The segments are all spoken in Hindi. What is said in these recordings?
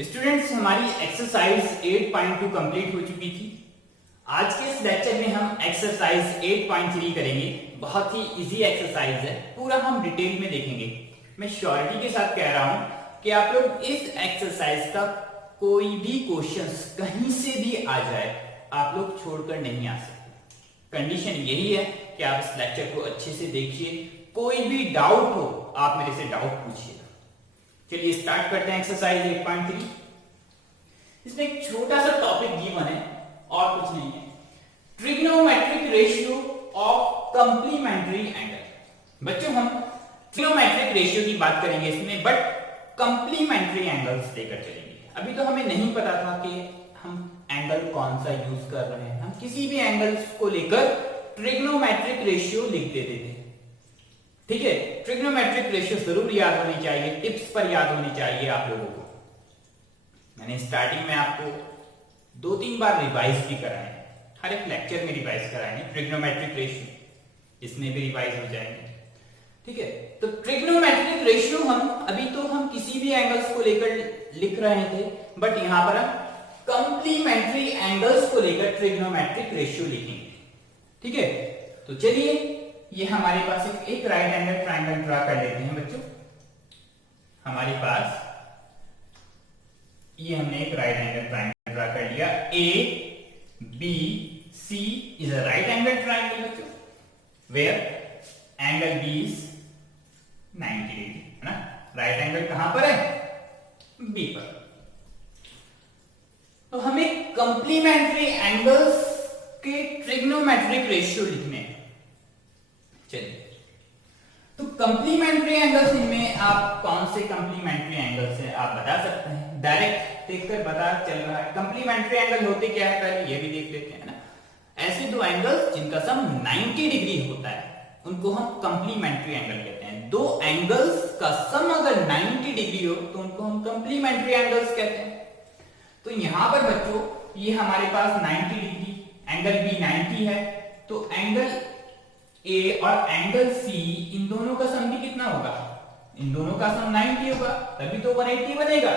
स्टूडेंट्स, हमारी एक्सरसाइज 8.2 कंप्लीट हो चुकी थी। आज के इस लेक्चर में हम एक्सरसाइज 8.3 करेंगे। बहुत ही इजी एक्सरसाइज है, पूरा हम डिटेल में देखेंगे। मैं श्योरिटी के साथ कह रहा हूं कि आप लोग इस एक्सरसाइज का कोई भी क्वेश्चंस कहीं से भी आ जाए, आप लोग छोड़कर नहीं आ सकते। कंडीशन यही है कि आप इस लेक्चर को अच्छे से देखिए, कोई भी डाउट हो आप मेरे से डाउट पूछिए। चलिए स्टार्ट करते हैं एक्सरसाइज 8.3। इसमें एक छोटा सा टॉपिक गिवन है और कुछ नहीं है, trigonometric ratio of complementary angle. बच्चों, हम ट्रिग्नोमेट्रिक रेशियो की बात करेंगे इसमें, बट कंप्लीमेंट्री एंगल्स लेकर चलेंगे। अभी तो हमें नहीं पता था कि हम एंगल कौन सा यूज कर रहे हैं। हम किसी भी एंगल्स को लेकर ट्रिग्नोमेट्रिक रेशियो लिख देते थे। ठीक है, ट्रिग्नोमेट्रिक रेशियो जरूर याद होनी चाहिए, टिप्स पर याद होनी चाहिए आप लोगों को। मैंने स्टार्टिंग में आपको 2-3 बार रिवाइज भी कराए हैं, हर एक लेक्चर में रिवाइज कराए हैं ट्रिग्नोमेट्रिक रेशियो, इसमें भी रिवाइज हो जाएंगे। ठीक है, तो ट्रिग्नोमेट्रिक रेशियो हम किसी भी एंगल्स को लेकर लिख रहे थे, बट यहां पर हम कंप्लीमेंट्री एंगल्स को लेकर ट्रिग्नोमेट्रिक रेशियो लिखेंगे। ठीक है, तो चलिए ये हमारे पास एक राइट एंगल ट्रायंगल ड्रा कर लेते हैं बच्चों। हमारे पास ये हमने एक राइट एंगल ट्रायंगल ड्रा कर लिया। A B C is a right angle triangle बच्चों, where angle B is 90 degree, है ना। राइट एंगल कहां पर है? बी पर। तो हमें कंप्लीमेंट्री एंगल्स के ट्रिग्नोमेट्रिक रेशियो लिखने हैं। चलिए, तो कंप्लीमेंट्री एंगल्स इनमें आप कौन से कंप्लीमेंट्री एंगल्स हैं आप बता सकते हैं? डायरेक्ट देखकर पता चल रहा है। कंप्लीमेंट्री एंगल होते क्या है पहले ये भी देख लेते हैं ना। ऐसे दो एंगल्स जिनका सम 90 डिग्री होता है उनको हम कंप्लीमेंट्री एंगल कहते हैं। दो एंगल्स का सम अगर 90 डिग्री हो तो उनको हम कंप्लीमेंट्री एंगल्स कहते हैं। तो यहां पर बच्चों ये हमारे पास 90 डिग्री, एंगल बी 90 है, तो एंगल ए और एंगल सी इन दोनों का सम भी कितना होगा? इन दोनों का सम 90 होगा, तभी तो 180 बनेगा।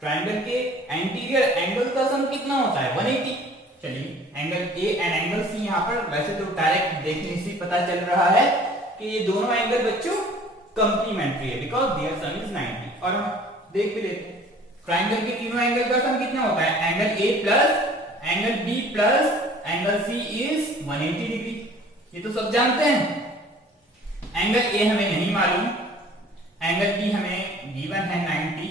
ट्रायंगल के एंटीरियर एंगल का सम कितना होता है? 180। चलिए, angle A and angle C यहां पर वैसे तो डायरेक्ट देखने से पता चल रहा है कि ये दोनों एंगल बच्चों कंप्लीमेंट्री है, बिकॉज़ देयर सम इज 90। और हम देख भी लेते हैं ट्रायंगल के तीनों एंगल का सम कितना होता है? Angle A plus angle B plus angle C is 180 degree. ये तो सब जानते हैं। एंगल ए हमें नहीं मालूम, एंगल बी हमें गिवन है 90।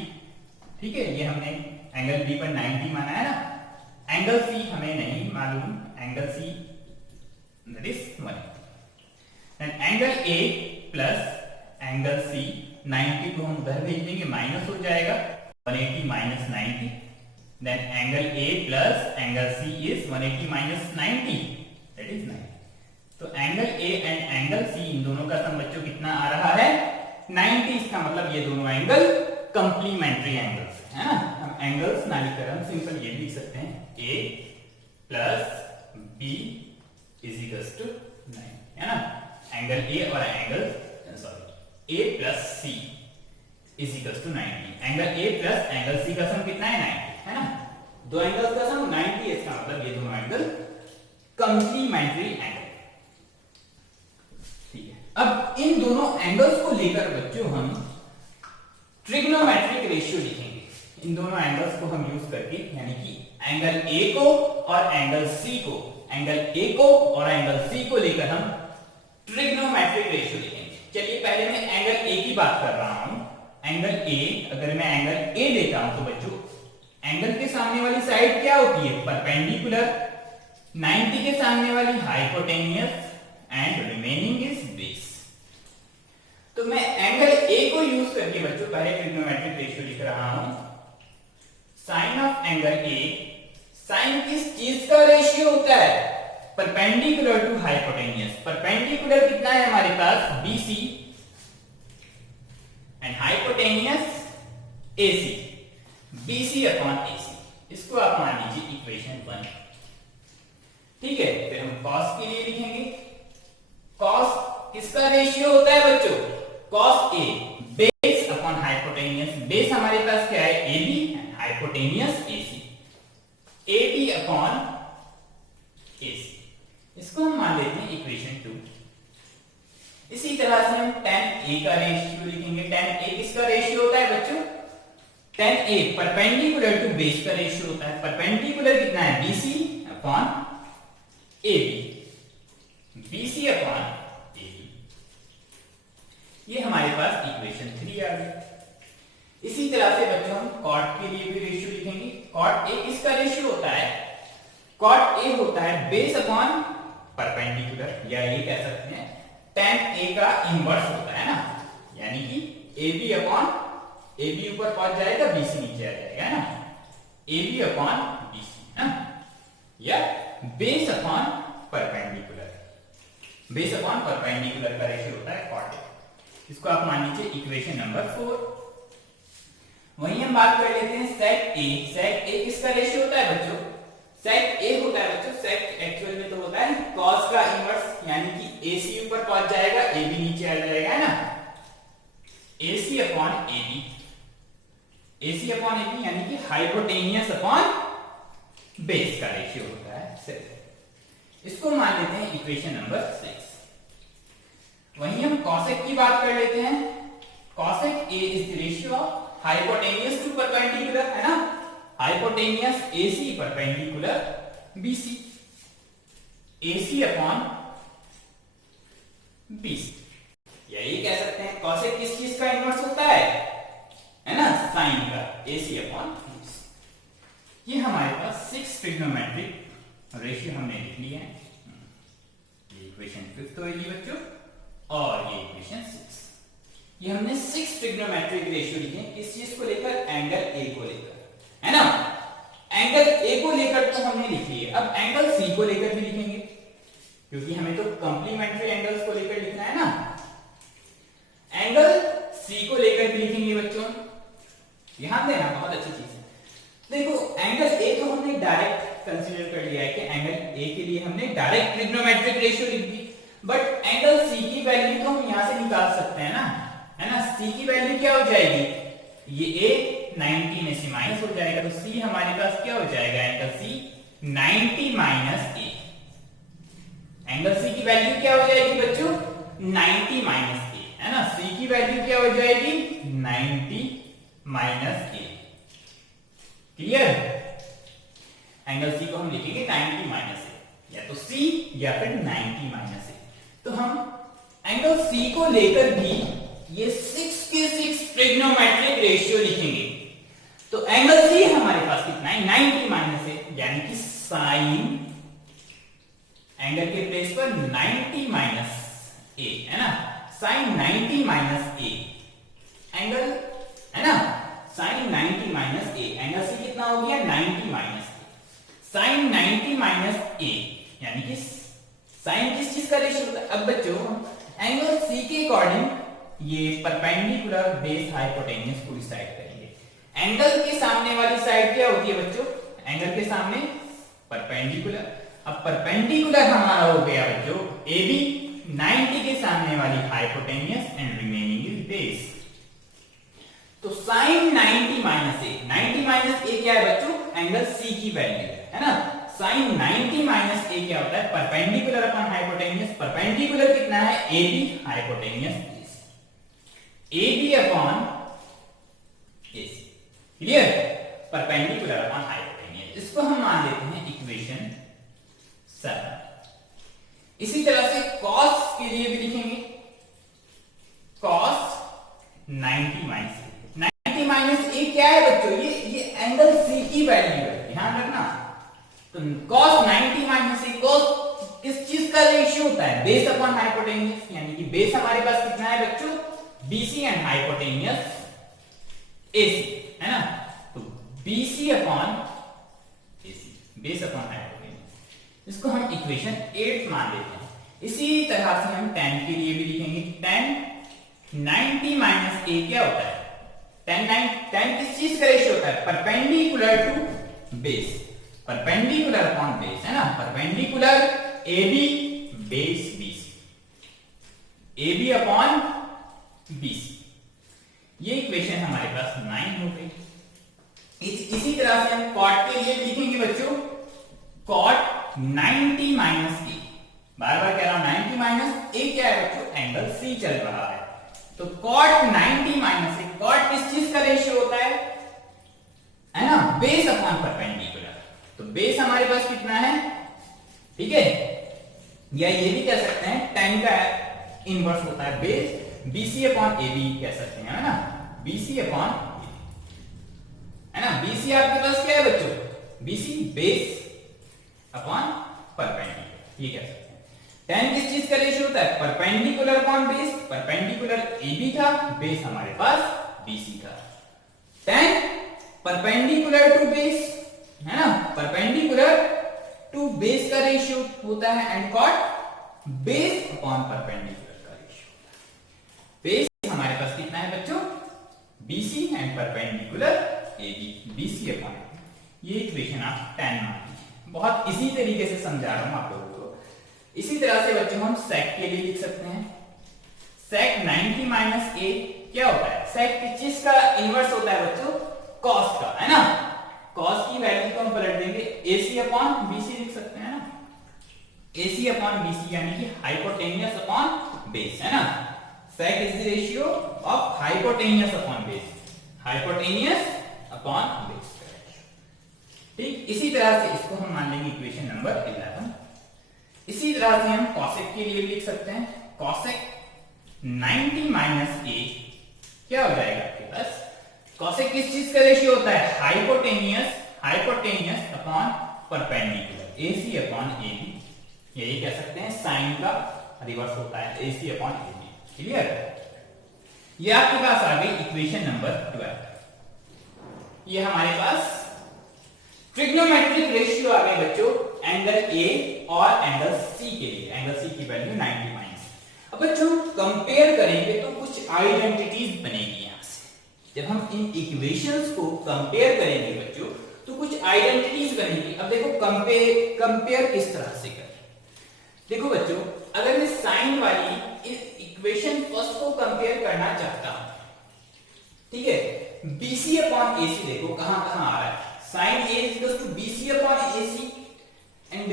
ठीक है, ये हमने एंगल बी पर 90 माना है ना। एंगल सी हमें नहीं मालूम, angle C that is 180। And angle A plus angle C 90 को हम उधर भेज देंगे, माइनस हो जाएगा 180 minus 90। Then angle A plus angle C is 180 minus 90 that is 90। तो angle A and angle C इन दोनों का सम बच्चों कितना आ रहा है? 90। इसका मतलब ये दोनों एंगल कंप्लीमेंट्री एंगल्स है ना। हम एंगल्स ना लिखकर हम सिंपल ये लिख सकते हैं A plus B is equals to 90, है ना। एंगल ए और A plus C is equals to 90। Angle A plus angle C का सम कितना है? 90, है ना। दो एंगल्स का सम 90 है, इसका मतलब ये दोनों एंगल कंप्लीमेंट्री एंगल। अब इन दोनों एंगल्स को लेकर बच्चों हम ट्रिग्नोमेट्रिक रेशियो लिखेंगे। इन दोनों एंगल्स को हम यूज करके, यानी कि एंगल ए को और एंगल सी को, एंगल ए को और एंगल सी को लेकर हम ट्रिग्नोमेट्रिक रेशियो लिखेंगे। चलिए पहले मैं एंगल ए की बात कर रहा हूं। एंगल ए, अगर मैं एंगल ए लेता हूं तो बच्चों एंगल के सामने वाली साइड क्या होती है? परपेंडिकुलर। 90 के सामने वाली hypotenuse and remaining is base. तो मैं एंगल ए को यूज करके बच्चों पहले ट्रिग्नोमेट्रिक रेशियो लिख रहा हूं। Sine of angle A, sine किस चीज का रेशियो होता है? Perpendicular to hypotenuse. परपेंडिकुलर कितना है हमारे पास? BC and hypotenuse AC, BC upon AC. इसको आप मान लीजिए इक्वेशन 1। ठीक है, फिर हम कॉस के लिए लिखेंगे। कॉस किसका रेशियो होता है बच्चों? कॉस ए बेस अपॉन हाइपोटेन्यूस। बेस हमारे पास क्या है? ए बी, इसको हम मान लेते हैं इक्वेशन 2। इसी तरह से हम tan a का रेशियो लिखेंगे। tan a किसका रेशियो होता है बच्चों? tan a perpendicular to base का रेशियो होता है। परपेंडिकुलर कितना है? bc upon ab, bc upon ab। ये हमारे पास इक्वेशन 3 आ गई। इसी तरह से बच्चों हम cot के लिए भी रेशियो लिखेंगे। cot a किसका रेशियो होता है? cot a होता है बेस अपॉन परपेंडिकुलर, या ये कह सकते हैं tan a का इनवर्स होता है ना, यानी कि ab अपॉन ab ऊपर पहुंच जाएगा, bc नीचे आ जाएगा ना, ab अपॉन bc ना, या base upon perpendicular. Base upon perpendicular का रेशियो होता है cot a। इसको आप मान लीजिए इक्वेशन नंबर 4। वहीं हम बात कर लेते हैं sec a। sec a किसका रेशियो होता है बच्चों? sec a होता है बच्चों, sec एक्चुअल में तो होता है cos का इनवर्स, यानी कि ac ऊपर पहुंच जाएगा, ab नीचे आ जाएगा, है ना, ac upon ab, ac upon ab यानी कि हाइपोटेनियस अपॉन बेस का रेशियो होता है sec। इसको मान लेते हैं इक्वेशन नंबर 6। वहीं हम cosec की बात कर लेते हैं। cosec a is the ratio of hypotenuse to perpendicular, है ना, hypotenuse AC perpendicular BC, AC upon BC, या ये कह सकते हैं cosec किस चीज का इनवर्स होता है ना, साइन का, AC अपॉन BC। ये हमारे पास 6 ट्रिग्नोमेट्रिक रेशियो हमने लिख लिए हैं। ये इक्वेशन 5 होगी बच्चों, और ये इक्वेशन 6। ये हमने 6 ट्रिग्नोमेट्रिक रेशियो लिखे हैं। किस चीज को लेकर? एंगल A को लेकर, है ना, एंगल A को लेकर तो हमने लिख लिए। अब एंगल C को लेकर भी लिखेंगे, क्योंकि हमें तो कंप्लीमेंट्री एंगल्स को लेकर लिखना है ना। एंगल C को लेकर भी लिखेंगे बच्चों, ध्यान देना, बहुत अच्छी चीज है। देखो एंगल A तो हमने डायरेक्ट कंसीडर कर लिया है कि एंगल A के लिए हमने डायरेक्ट ट्रिग्नोमेट्रिक रेशियो लिख दी, बट एंगल C की वैल्यू तो हम यहां से निकाल सकते हैं ना, है ना। C की वैल्यू क्या हो जाएगी? ये A 90 में से माइनस हो जाएगा, तो C हमारे पास क्या हो जाएगा? Angle C 90 minus A। Angle C की वैल्यू क्या हो जाएगी बच्चों? 90 माइनस A, है ना। C की वैल्यू क्या हो जाएगी? 90 minus A। Clear? Angle C को हम लिखेंगे 90 माइनस A, या तो C या फिर 90 माइनस A। तो हम एंगल C को लेकर भी ये 6 के 6 ट्रिग्नोमेट्रिक रेशियो लिखेंगे। तो एंगल C हमारे पास कितना है? 90 माइनस A, यानी कि साइन एंगल के प्लेस पर 90 माइनस A, है ना, साइन 90 माइनस A एंगल, है ना, sine 90 minus A। Angle C कितना हो गया? 90 minus A, sine 90 minus A, यानी कि साइन किस चीज का रेशियो होता है? अब बच्चों एंगल C के अकॉर्डिंग ये परपेंडिकुलर बेस हाइपोटेन्यूज को डिसाइड करेंगे। एंगल के सामने वाली साइड क्या होती है बच्चों? एंगल के सामने परपेंडिकुलर। अब परपेंडिकुलर हमारा हो गया बच्चों AB, 90 के सामने वाली hypotenuse, and remaining is base. तो sine 90 minus A, 90 minus A क्या है बच्चों? एंगल C की वैल्यू, है ना। साइन 90 माइनस A क्या होता है? Perpendicular upon hypotenuse. परपेंडिकुलर कितना है? AB, hypotenuse AB upon AC। Clear? Perpendicular upon hypotenuse. इसको हम मान लेते हैं इक्वेशन 7। इसी तरह से cos के लिए भी लिखेंगे, cos 90 minus A। 90 minus A क्या है बच्चों? ये एंगल C की वैल्यू है, ध्यान रखना। तो cos 90 माइनस A, cos किस चीज का रेशियो होता है? बेस अपॉन हाइपोटेन्यूज, यानी कि बेस हमारे पास कितना है बच्चों? BC एंड हाइपोटेन्यूज AC, है ना। तो BC upon AC, base upon hypotenuse. इसको हम इक्वेशन 8 मान लेते हैं। इसी तरह से हम tan के लिए भी लिखेंगे। tan 90 माइनस A क्या होता है? tan किस चीज का रेशियो होता है? Perpendicular to base, perpendicular upon base, है ना। Perpendicular AB base BC, AB upon BC। ये इक्वेशन हमारे पास 9 हो गई। इसी तरह से हम cot के लिए लिखेंगे बच्चों, cot 90 माइनस A। बार बार कह रहा हूं 90 माइनस ए क्या है बच्चों, एंगल सी चल रहा है। तो cot 90 माइनस ए, cot किस चीज का रेशियो होता है ना, बेस अपॉन परपेंडिकुलर। तो बेस हमारे पास कितना है, ठीक है, या ये भी कह सकते हैं tan का इनवर्स होता है बेस, BC अपॉन AB कह सकते हैं, है ना, BC अपॉन, है ना, BC आपके पास क्या है बच्चों, BC बेस अपॉन परपेंडिकुलर, ये कह सकते हैं। tan किस चीज का रेशियो होता है, perpendicular upon base, perpendicular AB था, बेस हमारे पास BC था। tan परपेंडिकुलर टू बेस, है ना, परपेंडिकुलर टू बेस का रेशियो होता है, and cot base upon perpendicular का रेशियो होता है। बेस हमारे पास कितना है बच्चों, BC and perpendicular AB, BC upon, ये इक्वेशन आप tan मान लीजिए। बहुत इसी तरीके से समझा रहा हूं आप लोगों को। इसी तरह से बच्चों हम sec के लिए लिख सकते हैं, sec 90 माइनस a क्या होता है, sec किस चीज का इनवर्स होता है बच्चों, cos का, है ना, cos की वैल्यू को हम पलट देंगे, AC अपॉन BC लिख सकते हैं ना, AC अपॉन BC यानी कि हाइपोटेनियस अपॉन बेस, है ना, sec is the ratio of hypotenuse upon base, hypotenuse upon base. ठीक, इसी तरह से इसको हम मान लेंगे इक्वेशन नंबर 11। इसी तरह से हम cosec के लिए लिख सकते हैं, cosec 90 माइनस a क्या हो जाएगा आपके पास, cosec किस चीज का रेशियो होता है, hypotenuse upon perpendicular, AC upon AB, यही कह सकते हैं साइन का रिवर्स होता है, AC अपॉन AB। क्लियर, ये आपके पास आ गई इक्वेशन नंबर 12। ये हमारे पास ट्रिग्नोमेट्रिक रेशियो आ गए बच्चों एंगल A और एंगल C के लिए, एंगल C की वैल्यू 90 माइनस। अब बच्चों कंपेयर करेंगे तो कुछ आइडेंटिटीज बनेगी यहां से। जब हम इन इक्वेशंस को कंपेयर करेंगे बच्चों तो कुछ आइडेंटिटीज बनेगी। अब देखो कंपेयर किस तरह से करें, देखो बच्चों अगर मैं साइन वाली इस इक्वेशन फर्स्ट को कंपेयर करना चाहता हूं, ठीक है, BC अपॉन AC देखो कहां कहां आ रहा है, sin A equals to BC upon AC, and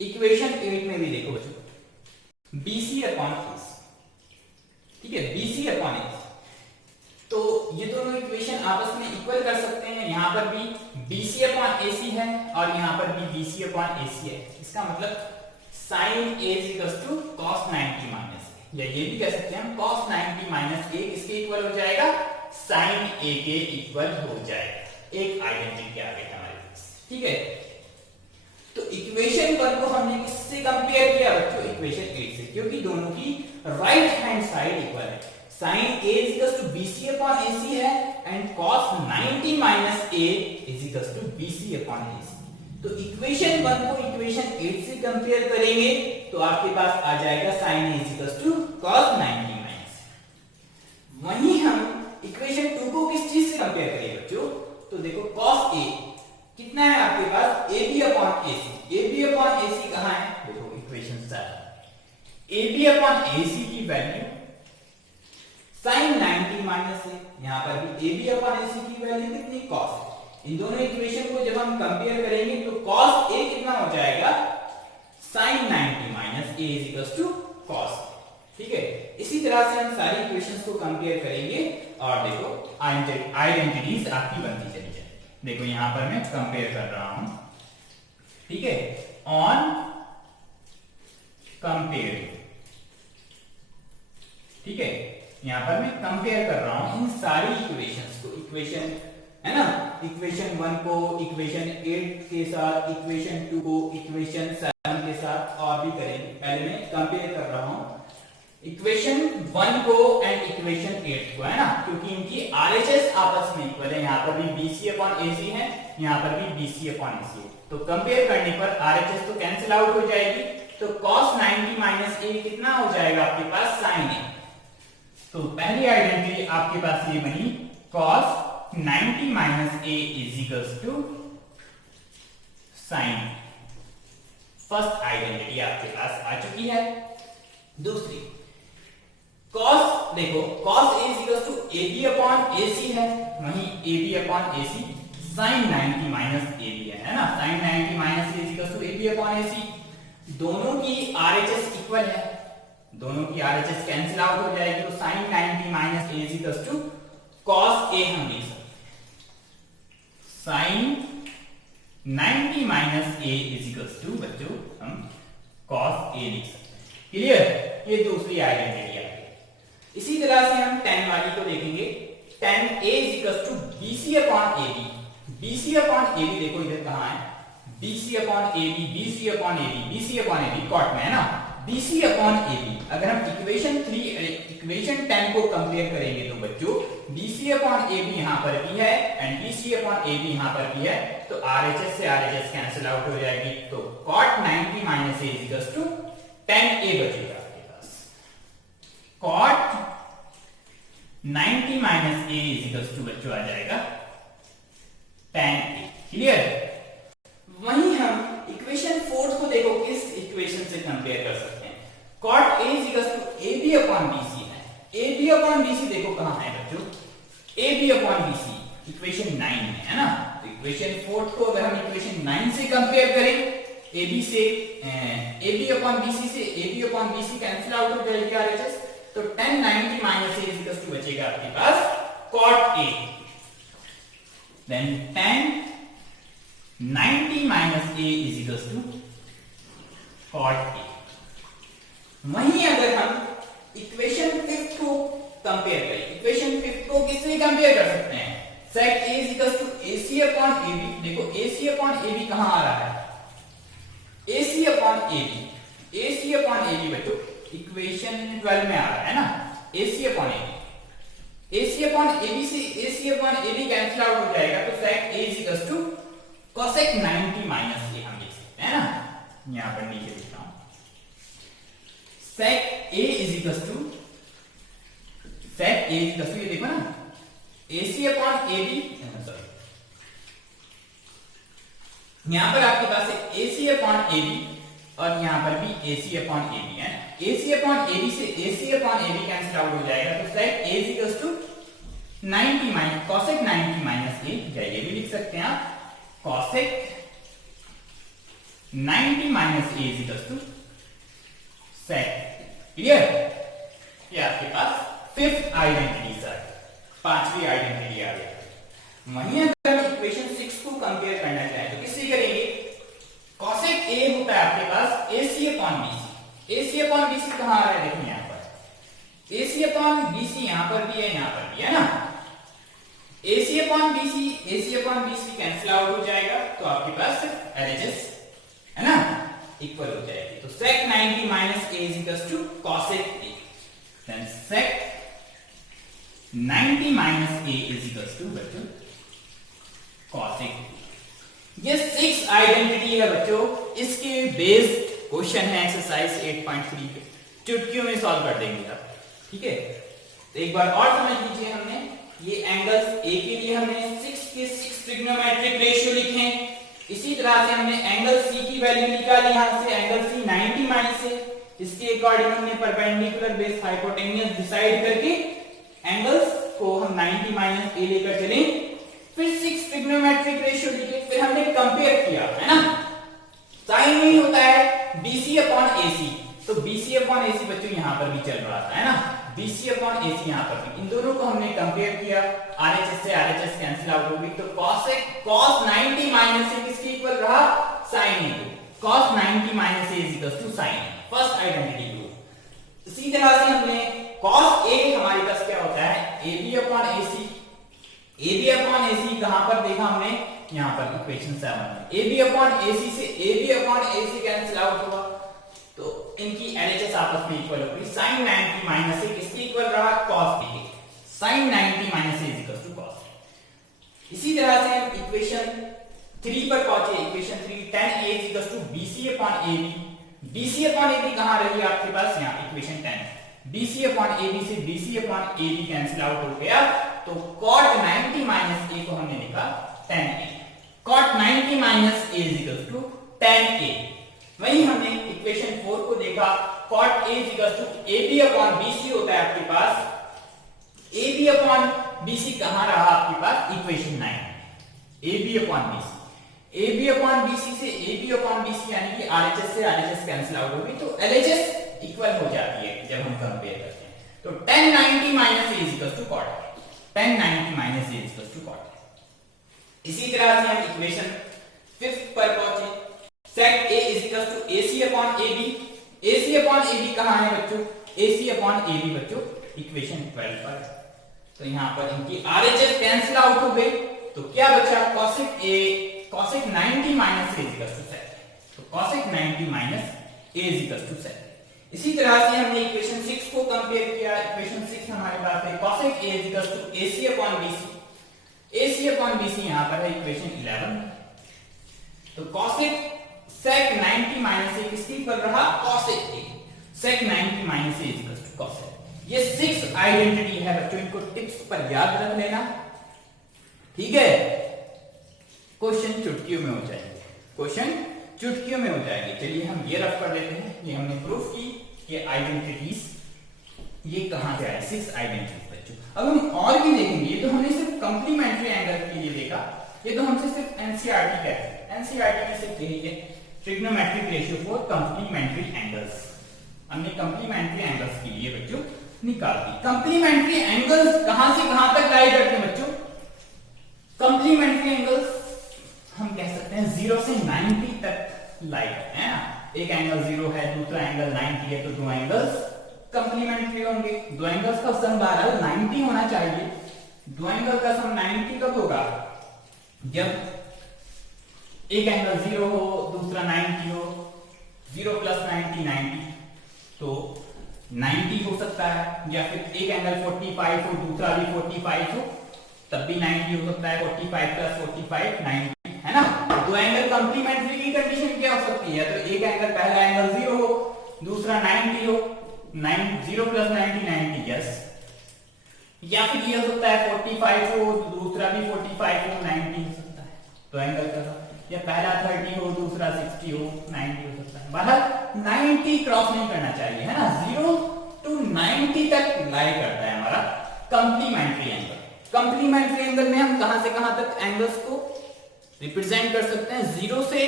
equation 8 में भी देखो बच्चों BC अपॉन AC, ठीक है, BC अपॉन AC। तो ये दोनों इक्वेशन आपस में इक्वल कर सकते हैं, यहां पर भी BC अपॉन AC है और यहां पर भी BC अपॉन AC है। इसका मतलब sin A equals to cos 90 minus A, या ये भी कह सकते हैं हम cos 90 माइनस A किसके इक्वल हो जाएगा, sin A के इक्वल हो जाएगा। एक आइडेंटिटी आ गई हमारे पास, ठीक है। तो इक्वेशन 1 को हमने किससे कंपेयर किया बच्चों, इक्वेशन 8 से, क्योंकि दोनों की राइट हैंड साइड इक्वल है। sin A equals to BC upon AC है and cos 90 minus A equals to BC upon AC। तो इक्वेशन 1 को इक्वेशन 8 से कंपेयर करेंगे तो आपके पास आ जाएगा sin A equals to cos 90 minus. वहीं हम इक्वेशन 2 को किस चीज से कंपेयर करेंगे बच्चों, तो देखो cos A कितना है आपके पास, AB upon AC, AB upon AC कहां है, देखो इक्वेशन 7, AB अपॉन AC की वैल्यू sin 90 माइनस है, यहां पर भी AB अपॉन AC की वैल्यू कितनी, cos। इन दोनों इक्वेशन को जब हम कंपेयर करेंगे तो cos A कितना हो जाएगा, sin 90 minus A equals to cos। ठीक है, इसी तरह से हम सारी इक्वेशंस को कंपेयर करेंगे और देखो आइडेंटिटीज आपकी बनती चली जाए। देखो यहां पर मैं कंपेयर कर रहा हूं, ठीक है, ऑन कंपेयर, ठीक है, यहां पर मैं कंपेयर कर रहा हूं इन सारी इक्वेशंस को, इक्वेशन है ना, इक्वेशन 1 को इक्वेशन 8 के साथ, इक्वेशन 2 को इक्वेशन 7 के साथ, और भी करेंगे। पहले मैं कंपेयर कर रहा हूं इक्वेशन 1 को एंड इक्वेशन 8 को, है ना, क्योंकि इनकी RHS आपस में इक्वल है, यहां पर भी BC अपॉन AC है, यहां पर भी BC अपॉन AC है। तो कंपेयर करने पर RHS तो कैंसिल आउट हो जाएगी, तो cos 90 माइनस A कितना हो जाएगा आपके पास, sin A। तो पहली आइडेंटिटी आपके पास ये बनी, cos 90 minus A is equals to sin। First identity आपके पास आ चुकी है। दूसरी cos, देखो cos A is equals to AB upon AC है, वहीं AB upon AC sin 90 minus AB है ना, sin 90 minus A is equals to AB upon AC। दोनों की RHS इक्वल है, दोनों की RHS कैंसिल आउट हो जाएगी, तो sin 90 minus A is equal to cos a हम लिख सकते हैं। sin 90 minus A is equal to बच्चों हम cos a लिख सकते हैं। क्लियर? ये दूसरी आइडेंटिटी आ गई। इसी तरह से हम tan वाली को देखेंगे। tan a is equal to bc upon ab। bc upon ab देखो इधर कहां है, BC upon AB, BC upon AB, BC upon AB cot में है ना, BC अपॉन AB। अगर हम इक्वेशन 10 को कंपेयर करेंगे तो बच्चों BC अपॉन AB यहाँ पर भी है एंड BC अपॉन AB यहाँ पर भी है, तो RHS से RHS कैंसिल आउट हो जाएगी, तो cot 90 minus A equals to 10A बचेगा आपके पास। cot 90 minus A equals to बच्चों आ जाएगा 10A। क्लियर? वहीं हम इक्वेशन 4 को देखो किस इक्वेशन से कंपेयर कर सकते हैं। cot A equals to AB upon BC है। AB अपॉन BC देखो कहां है बच्चों, AB अपॉन BC इक्वेशन 9 में है ना, तो इक्वेशन 4 को अगर हम इक्वेशन 9 से कंपेयर करें, AB से AB अपॉन BC से AB upon BC cancel out हो जाएगी RHS, तो 10 90 माइनस A इक्वल्स टू बचेगा आपके पास cot A, then 10 90 minus A is equals to cot A। वहीं अगर हम इक्वेशन 5 को कंपेयर करें, इक्वेशन 5 को किससे कंपेयर कर सकते हैं, sec A is equals to AC upon AB। देखो AC अपॉन AB कहां आ रहा है, AC upon AB, AC upon AB बच्चों इक्वेशन 12 में आ रहा है ना, AC upon AB, AC upon AB से AC upon AB cancel out हो जाएगा, तो sec A is equals to cosec 90 minus A हम लिख सकते हैं ना, यहां पर नीचे लिखता हूं, sec A is equals to sec A is equals to ये देखो ना AC अपॉन AB, सॉरी यहां पर आपके पास है AC अपॉन AB और यहां पर भी AC अपॉन AB है, AC अपॉन AB से AC upon AB cancel out हो जाएगा, तो sec A is equals to 90 minus cosec 90 minus A, या ये भी लिख सकते हैं आप cosec 90 minus A is equals to sec। Clear? ये आपके पास फिफ्थ आइडेंटिटी है, पांचवी आइडेंटिटी आ गई। वहीं अगर हम इक्वेशन 6 को कंपेयर करना चाहें तो किससे करेंगे, cosec A होता है आपके पास AC upon BC। AC upon BC कहां आ रहा है, देखिए यहां पर AC अपॉन BC यहां पर भी है, यहां पर भी है ना, AC upon BC cancel out हो जाएगा, तो आपके पास सिर्फ LHS है ना इक्वल हो जाएगी, तो sec 90 minus A is equals to cosec A, then sec 90 minus A is equals to बच्चों cosec A। ये 6 आइडेंटिटी है बच्चों, इसके बेस्ड क्वेश्चन है एक्सरसाइज 8.3 पे, चुटकियों में सॉल्व कर देंगे आप, ठीक है। तो एक बार और समझ लीजिए, हमने ये एंगल्स A के लिए हमने 6 के 6 ट्रिग्नोमेट्रिक रेशियो लिखे, इसी तरह से हमने एंगल C की वैल्यू निकाली, यहां से एंगल C 90 माइनस है, इसके अकॉर्डिंग हमने परपेंडिकुलर बेस हाइपोटेन्यूज डिसाइड करके एंगल्स को हम 90 माइनस A लेकर चले, फिर 6 ट्रिग्नोमेट्रिक रेशियो लिखे, फिर हमने कंपेयर किया है ना, साइन में होता है BC अपॉन AC, तो BC अपॉन AC बच्चों यहां पर भी चल रहा था है ना, BC अपॉन AC यहां पर भी, इन दोनों को हमने कंपेयर किया, RHS से RHS कैंसिल आउट हो गई, तो cos 90 माइनस A किसके इक्वल रहा, sin A, cos 90 minus A is equal to sin A, first identity prove. इसी तरह से हमने cos A हमारे पास क्या होता है, AB upon AC, AB upon AC कहां पर देखा हमने, यहां पर इक्वेशन 7 में, AB अपॉन AC से AB upon AC cancel out हुआ, तो इनकी LHS आपस में इक्वल हो गई, sin 90 माइनस A किसके इक्वल रहा, cos A, sin 90 minus A is equal to cos A। इसी तरह से हम इक्वेशन 3 पर पहुंचे, equation 3 tan A is equal to BC upon AB, BC upon AB कहां रही आपके पास, यहां इक्वेशन 10, BC अपॉन AB से BC upon AB cancel out हो गया, तो cot 90 माइनस A को हमने लिखा tan A, cot 90 minus A is equal to tan A। वहीं हमने इक्वेशन 4 को देखा, cot A is equal to AB upon BC होता है आपके पास, AB अपॉन BC कहां रहा आपके पास, equation 9, AB upon BC, A B upon B C से A B upon B C यानी कि आरएचएस से आरएचएस कैंसिल आउट होगी तो एलएचएस इक्वल हो जाती है जब हम कंपेयर करते हैं। तो 1090 minus A equal to cot, 1090 minus A equal to cot. इसी तरह से हम इक्वेशन 5 पर पहुंचे। Sec A is equal to AC upon A B, AC upon A B कहां है बच्चों, एसी अपॉन ए बी बच्चों इक्वेशन 12 पर। तो यहां पर इनकी आरएचएस कैंसिल आउट हो गई तो क्या बचा, cosec a cosec 90 minus A equal to sec, तो cosec 90 minus A equal to sec. इसी तरह से हमने इक्वेशन 6 को कंपेयर किया। इक्वेशन 6 हमारे पास है cosec a equal to ac upon bc, ac upon bc यहां पर है इक्वेशन 11। तो cosec sec 90 माइनस ए किसकी इक्वल रहा, cosec a, sec 90 minus A equal to cosec। ये 6 आइडेंटिटी है बच्चों, इनको टिप्स पर याद रख लेना, ठीक है। क्वेश्चन चुटकियों में हो जाएंगे, क्वेश्चन चुटकियों में हो जाएंगे। चलिए हम ये रफ कर लेते हैं। ये हमने प्रूफ की ये आइडेंटिटीज ये कहां से आए, 6 आइडेंटिटीज बच्चों। अब हम और भी देखेंगे, ये तो हमने सिर्फ कंप्लीमेंट्री एंगल के लिए देखा, ये तो हमसे सिर्फ एनसीईआरटी का है। एनसीईआरटी में सिर्फ यही है trigonometric ratio for complementary angles, हमने कंप्लीमेंट्री एंगल्स के लिए बच्चों निकाल दी। कंप्लीमेंट्री एंगल्स कहां से कहां तक लाई करते हैं बच्चों, कंप्लीमेंट्री एंगल्स हम कह सकते हैं 0 से 90 तक लाई करते हैं ना। एक एंगल 0 है, दूसरा एंगल 90 है, तो दो एंगल्स कंप्लीमेंट्री होंगे। दो एंगल्स का सम बहरहाल 90 होना चाहिए। दो एंगल का सम 90 कब होगा, जब एक एंगल 0 हो दूसरा 90 हो, 0 प्लस 90 90, तो 90 हो सकता है। या फिर एक एंगल 45 हो दूसरा भी 45 हो तब भी 90 हो सकता है। 45 प्लस 45 90 है ना। दो एंगल कंप्लीमेंट्री की कंडीशन क्या हो सकती है, तो एक एंगल पहला एंगल 0 हो दूसरा 90 हो, 0 प्लस 90 90, यस। या फिर ये हो सकता है 45 हो दूसरा भी 45 हो, 90 हो सकता है तो एंगल का, या पहला 30 हो दूसरा 60 हो, 90 हो सकता है। बहरहाल 90 क्रॉस नहीं करना चाहिए, है ना। 0 to 90 तक लाई करता है हमारा कंप्लीमेंट्री एंगल। कंप्लीमेंट्री एंगल में हम कहां से कहां तक एंगल्स को रिप्रेजेंट कर सकते हैं, 0 से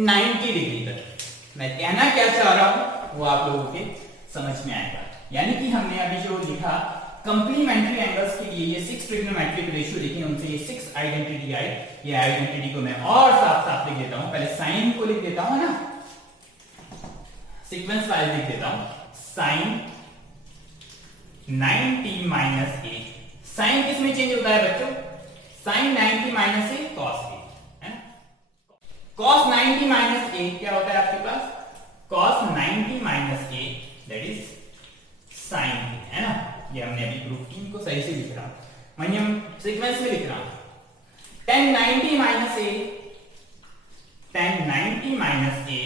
90 डिग्री तक। मैं कहना क्या चाह रहा हूं वो आप लोगों के समझ में आएगा। यानी कि हमने अभी जो लिखा कंप्लीमेंट्री एंगल्स के लिए ये 6 ट्रिग्नोमेट्रिक रेशियो लिखे, उनसे ये 6 आइडेंटिटी आई। ये आइडेंटिटी को मैं और साफ साफ लिख देता हूं। पहले साइन को लिख देता हूं, है ना, सीक्वेंस वाइज लिख देता हूं। साइन 90 माइनस ए, साइन किस में चेंज होता है बच्चों, sign 90 minus A cos A, है ना। कॉस 90 माइनस ए क्या होता है आपके पास, cos 90 minus A that is sine, है ना। ये हमने अभी प्रूफ की, इनको सही से लिख रहा हूं, वहीं हम सीक्वेंस में लिख रहा हूं। tan 90 minus A, tan 90 minus A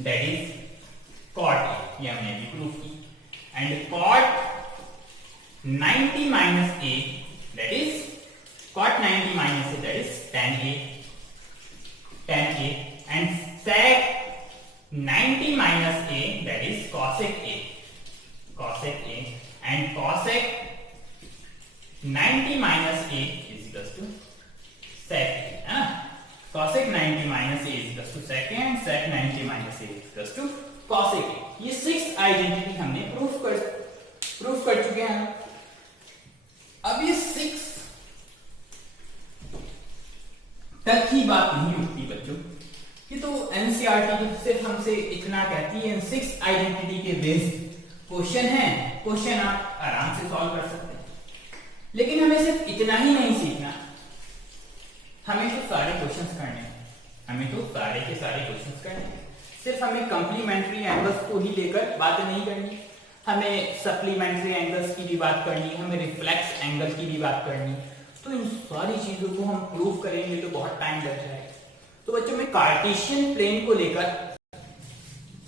that is cot a, ये हमने अभी प्रूफ की। And cot 90 minus a that is cot 90 minus a that is tan a, tan a, and sec 90 minus a that is cosec a, cosec a, and cosec 90 minus a is equals to sec a, है ना। cosec 90 minus a is equals to sec a and sec 90 minus a is equals to cosec a। ये 6 आइडेंटिटी हमने प्रूफ कर चुके हैं। अब ये 6 तक ही बात नहीं रुकती बच्चों, ये तो एनसीईआरटी सिर्फ हमसे इतना कहती है 6 आइडेंटिटी के बेस्ड क्वेश्चन है, क्वेश्चन आप आराम से सॉल्व कर सकते हैं। लेकिन हमें सिर्फ इतना ही नहीं सीखना, हमें तो सारे क्वेश्चंस करने हैं, हमें तो सारे के सारे क्वेश्चंस करने हैं। सिर्फ हमें कंप्लीमेंट्री एंगल्स को ही लेकर बातें नहीं करनी, हमें सप्लीमेंट्री एंगल्स की भी बात करनी, हमें रिफ्लेक्स एंगल की भी बात करनी। तो इन सारी चीजों को हम प्रूव करेंगे तो बहुत टाइम लग जाएगा। तो बच्चों मैं कार्टेशियन प्लेन को लेकर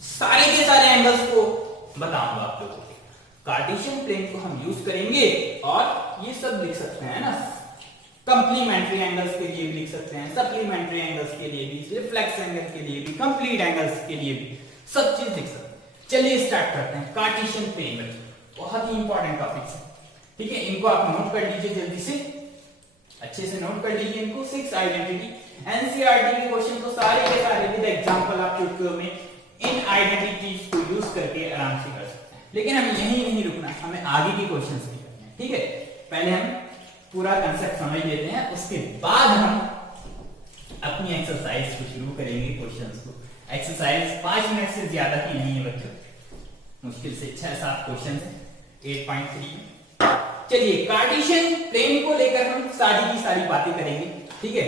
सारे के सारे एंगल्स को बताऊंगा आप लोगों को। कार्टेशियन प्लेन को हम यूज करेंगे और ये सब लिख सकते हैं ना, कंप्लीमेंट्री एंगल्स के लिए भी लिख सकते हैं, सप्लीमेंट्री एंगल्स के लिए भी, रिफ्लेक्स एंगल के लिए भी, कंप्लीट एंगल्स के लिए भी, सब चीज लिख सकते हैं। चलिए स्टार्ट करते हैं। कार्टेशियन प्लेन में बहुत ही इंपॉर्टेंट टॉपिक्स है, ठीक है। इनको आप नोट कर लीजिए, जल्दी से अच्छे से नोट कर लीजिए इनको। 6 आइडेंटिटी एनसीईआरटी के क्वेश्चन तो सारे के सारे विद एग्जांपल आप चुटकियों में इन आइडेंटिटीज को यूज करके आराम से कर सकते हैं। लेकिन हमें यही नहीं रुकना, हमें आगे के क्वेश्चंस भी करने हैं, ठीक है। पहले हम पूरा कांसेप्ट समझ लेते हैं, उसके बाद हम अपनी एक्सरसाइज को शुरू करेंगे। क्वेश्चंस को एक्सरसाइज 5 मिनट से ज्यादा की नहीं है बच्चों, मुश्किल से 6-7 क्वेश्चन है 8.3 में। चलिए कार्टेशियन प्लेन को लेकर हम सारी की सारी बातें करेंगे, ठीक है।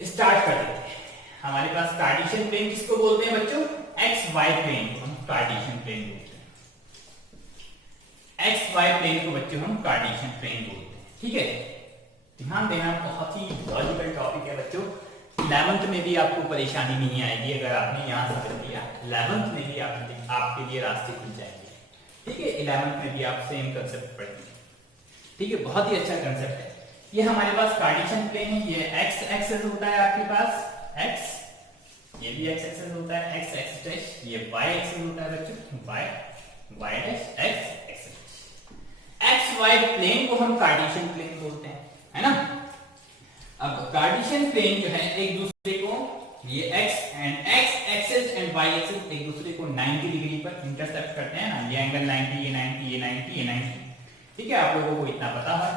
स्टार्ट कर देते हैं। हमारे पास कार्टेशियन प्लेन किसको बोलते हैं बच्चों? एक्स वाई प्लेन को हम कार्टेशियन प्लेन बोलते हैं। एक्स वाई प्लेन को बच्चों हम कार्टेशियन प्लेन बोलते हैं, ठीक है। ध्यान देना, बहुत ही लॉजिकल टॉपिक है बच्चों। 11th में भी आपको परेशानी नहीं आएगी अगर आपने यहाँ समझ लिया। 11th में भी आपके लिए रास्ते खुल जाएंगे, ठीक है। 11th में भी आप सेम कंसेप्ट पढ़ेंगे, ठीक है। बहुत ही अच्छा कंसेप्ट है। ये हमारे पास कार्टेशियन प्लेन है, ये एक्स एक्सिस होता है आपके पास एक्स, ये भी एक्स एक्सिस होता है एक्स एक्स डैश, ये वाई एक्सिस होता है बच्चों Y Y dash X axis. X Y plane को हम कार्टेशियन प्लेन बोलते हैं, है ना। अब कार्टेशियन प्लेन जो है एक दूसरे को, ये X and X axis and Y axis एक दूसरे को 90 डिग्री पर इंटरसेप्ट करते हैं ना। ये एंगल 90, ये 90, ये 90, ये 90, ठीक है। आप लोगों को इतना पता है।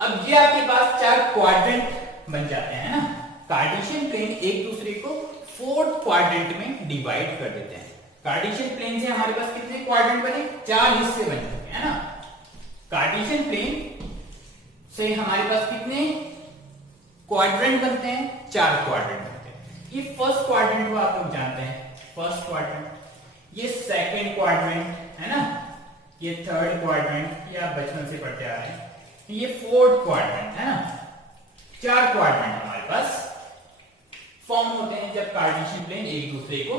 अब ये आपके पास 4 क्वाड्रेंट बन जाते हैं ना। कार्टेशियन प्लेन एक दूसरे को 4 क्वाड्रेंट में डिवाइड कर देते हैं। कार्टेशियन प्लेन से हमारे पास कितने क्वाड्रेंट बने? 4 हिस्से बन जाते हैं ना। कार्टेशियन प्लेन से हमारे पास कितने क्वाड्रेंट बनते हैं? 4 क्वाड्रेंट बनते हैं। ये फर्स्ट क्वाड्रेंट को आप लोग जानते हैं, फर्स्ट क्वाड्रेंट, ये सेकंड क्वाड्रेंट है ना, ये थर्ड क्वाड्रेंट, ये आप बचपन से पढ़ते आ रहे हैं, ये फोर्थ क्वाड्रेंट है ना। 4 क्वाड्रेंट हमारे पास फॉर्म होते हैं जब कार्टेशियन प्लेन एक दूसरे को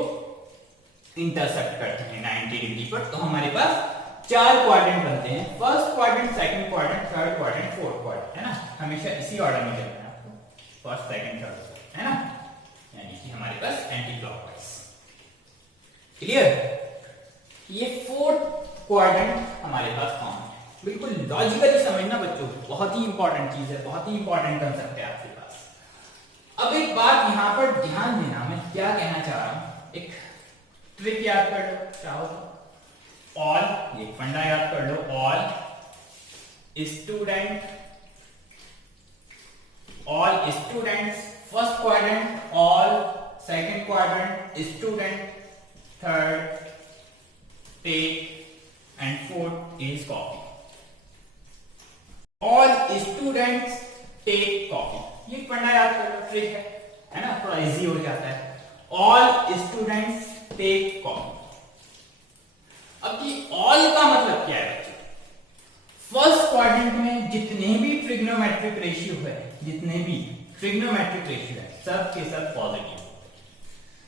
इंटरसेक्ट करते हैं 90 डिग्री पर। तो हमारे पास 4 क्वाड्रेंट बनते हैं, first quadrant, second quadrant, third quadrant, fourth quadrant, है ना। हमेशा इसी ऑर्डर में चलना है आपको, फर्स्ट सेकंड थर्ड, है ना, यानी कि हमारे पास एंटी क्लॉकवाइज। क्लियर। ये फोर्थ क्वाड्रेंट हमारे पास फॉर्म है। बिल्कुल लॉजिकली समझना बच्चों, बहुत ही इंपॉर्टेंट चीज है, बहुत ही इंपॉर्टेंट कंसेप्ट है आपके पास। अब एक बात यहां पर ध्यान देना, मैं क्या कहना चाह रहा हूं, एक ट्रिक याद कर लो चाहो तो। ऑल, ये फंडा याद कर लो, all students first quadrant, all second quadrant student, third take and fourth is copy. All students take copy. ये पढ़ना याद कर लो, ट्रिक है ना, थोड़ा इजी हो जाता है। All students take copy. अब ये all का मतलब क्या है बच्चों? फर्स्ट क्वाड्रेंट में जितने भी ट्रिग्नोमेट्रिक रेशियो है, जितने भी ट्रिग्नोमेट्रिक रेशियो है, सब के सब पॉजिटिव,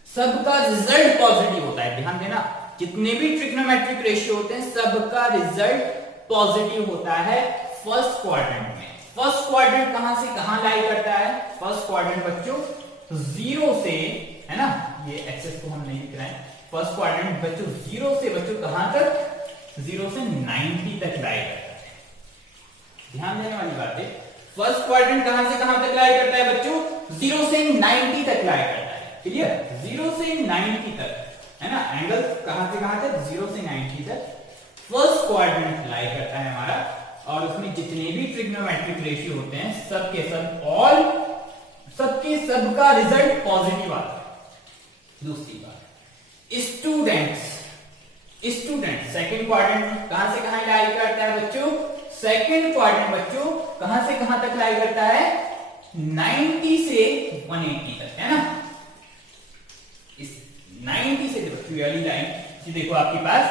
सबका रिजल्ट पॉजिटिव होता है। ध्यान देना, जितने भी ट्रिग्नोमेट्रिक रेशियो होते हैं सबका रिजल्ट पॉजिटिव होता है फर्स्ट क्वाड्रेंट में। फर्स्ट क्वाड्रेंट कहां से कहां लाई करता है? फर्स्ट क्वाड्रेंट बच्चों 0 से, है ना, ये एक्सेस को हम नहीं लिख रहे हैं। फर्स्ट क्वाड्रेंट बच्चों 0 से बच्चों कहां तक? 0 से 90 तक लाई करता है। ध्यान देने वाली बात है, फर्स्ट क्वाड्रेंट कहां से कहां तक लाई करता है बच्चों? 0 से 90 तक लाई करता है। क्लियर? 0 से 90 तक, है ना। एंगल कहां से कहां तक? 0 से 90 तक फर्स्ट क्वाड्रेंट लाई करता है हमारा, और उसमें जितने भी ट्रिग्नोमेट्रिक रेशियो होते हैं सबके सब ऑल, सबके सबका रिजल्ट पॉजिटिव आता है। दूसरी बात, स्टूडेंट्स सेकंड क्वाड्रेंट कहां से कहां लाई करता है बच्चों? सेकंड क्वाड्रेंट बच्चों कहां से कहां तक लाई करता है? 90 से 180 तक, है ना। 90 से देखो वाली लाइन, ये देखो आपके पास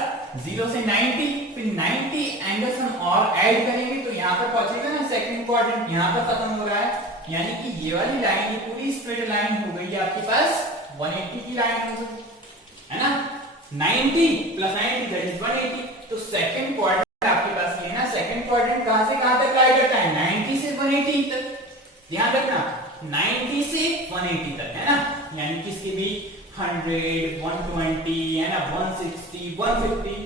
0 से 90, फिर 90 एंगल्स हम और ऐड करेंगे तो यहां पर पहुंचेगा ना सेकंड क्वाड्रेंट, यहां पर खत्म हो रहा है, यानी कि ये वाली लाइन, ये पूरी स्ट्रेट लाइन हो गई आपके पास 180 की लाइन हो गई, है ना। 90 प्लस 90 दैट इज 180। तो सेकंड क्वाड्रेंट आपके पास ये है ना, सेकंड क्वाड्रेंट कहां से कहां तक लाई करता है? 90 से 180 तक। ध्यान रखना, 90 से 180 तक, है ना, यानी कि इसके भी 100, 120, है ना, 160, 150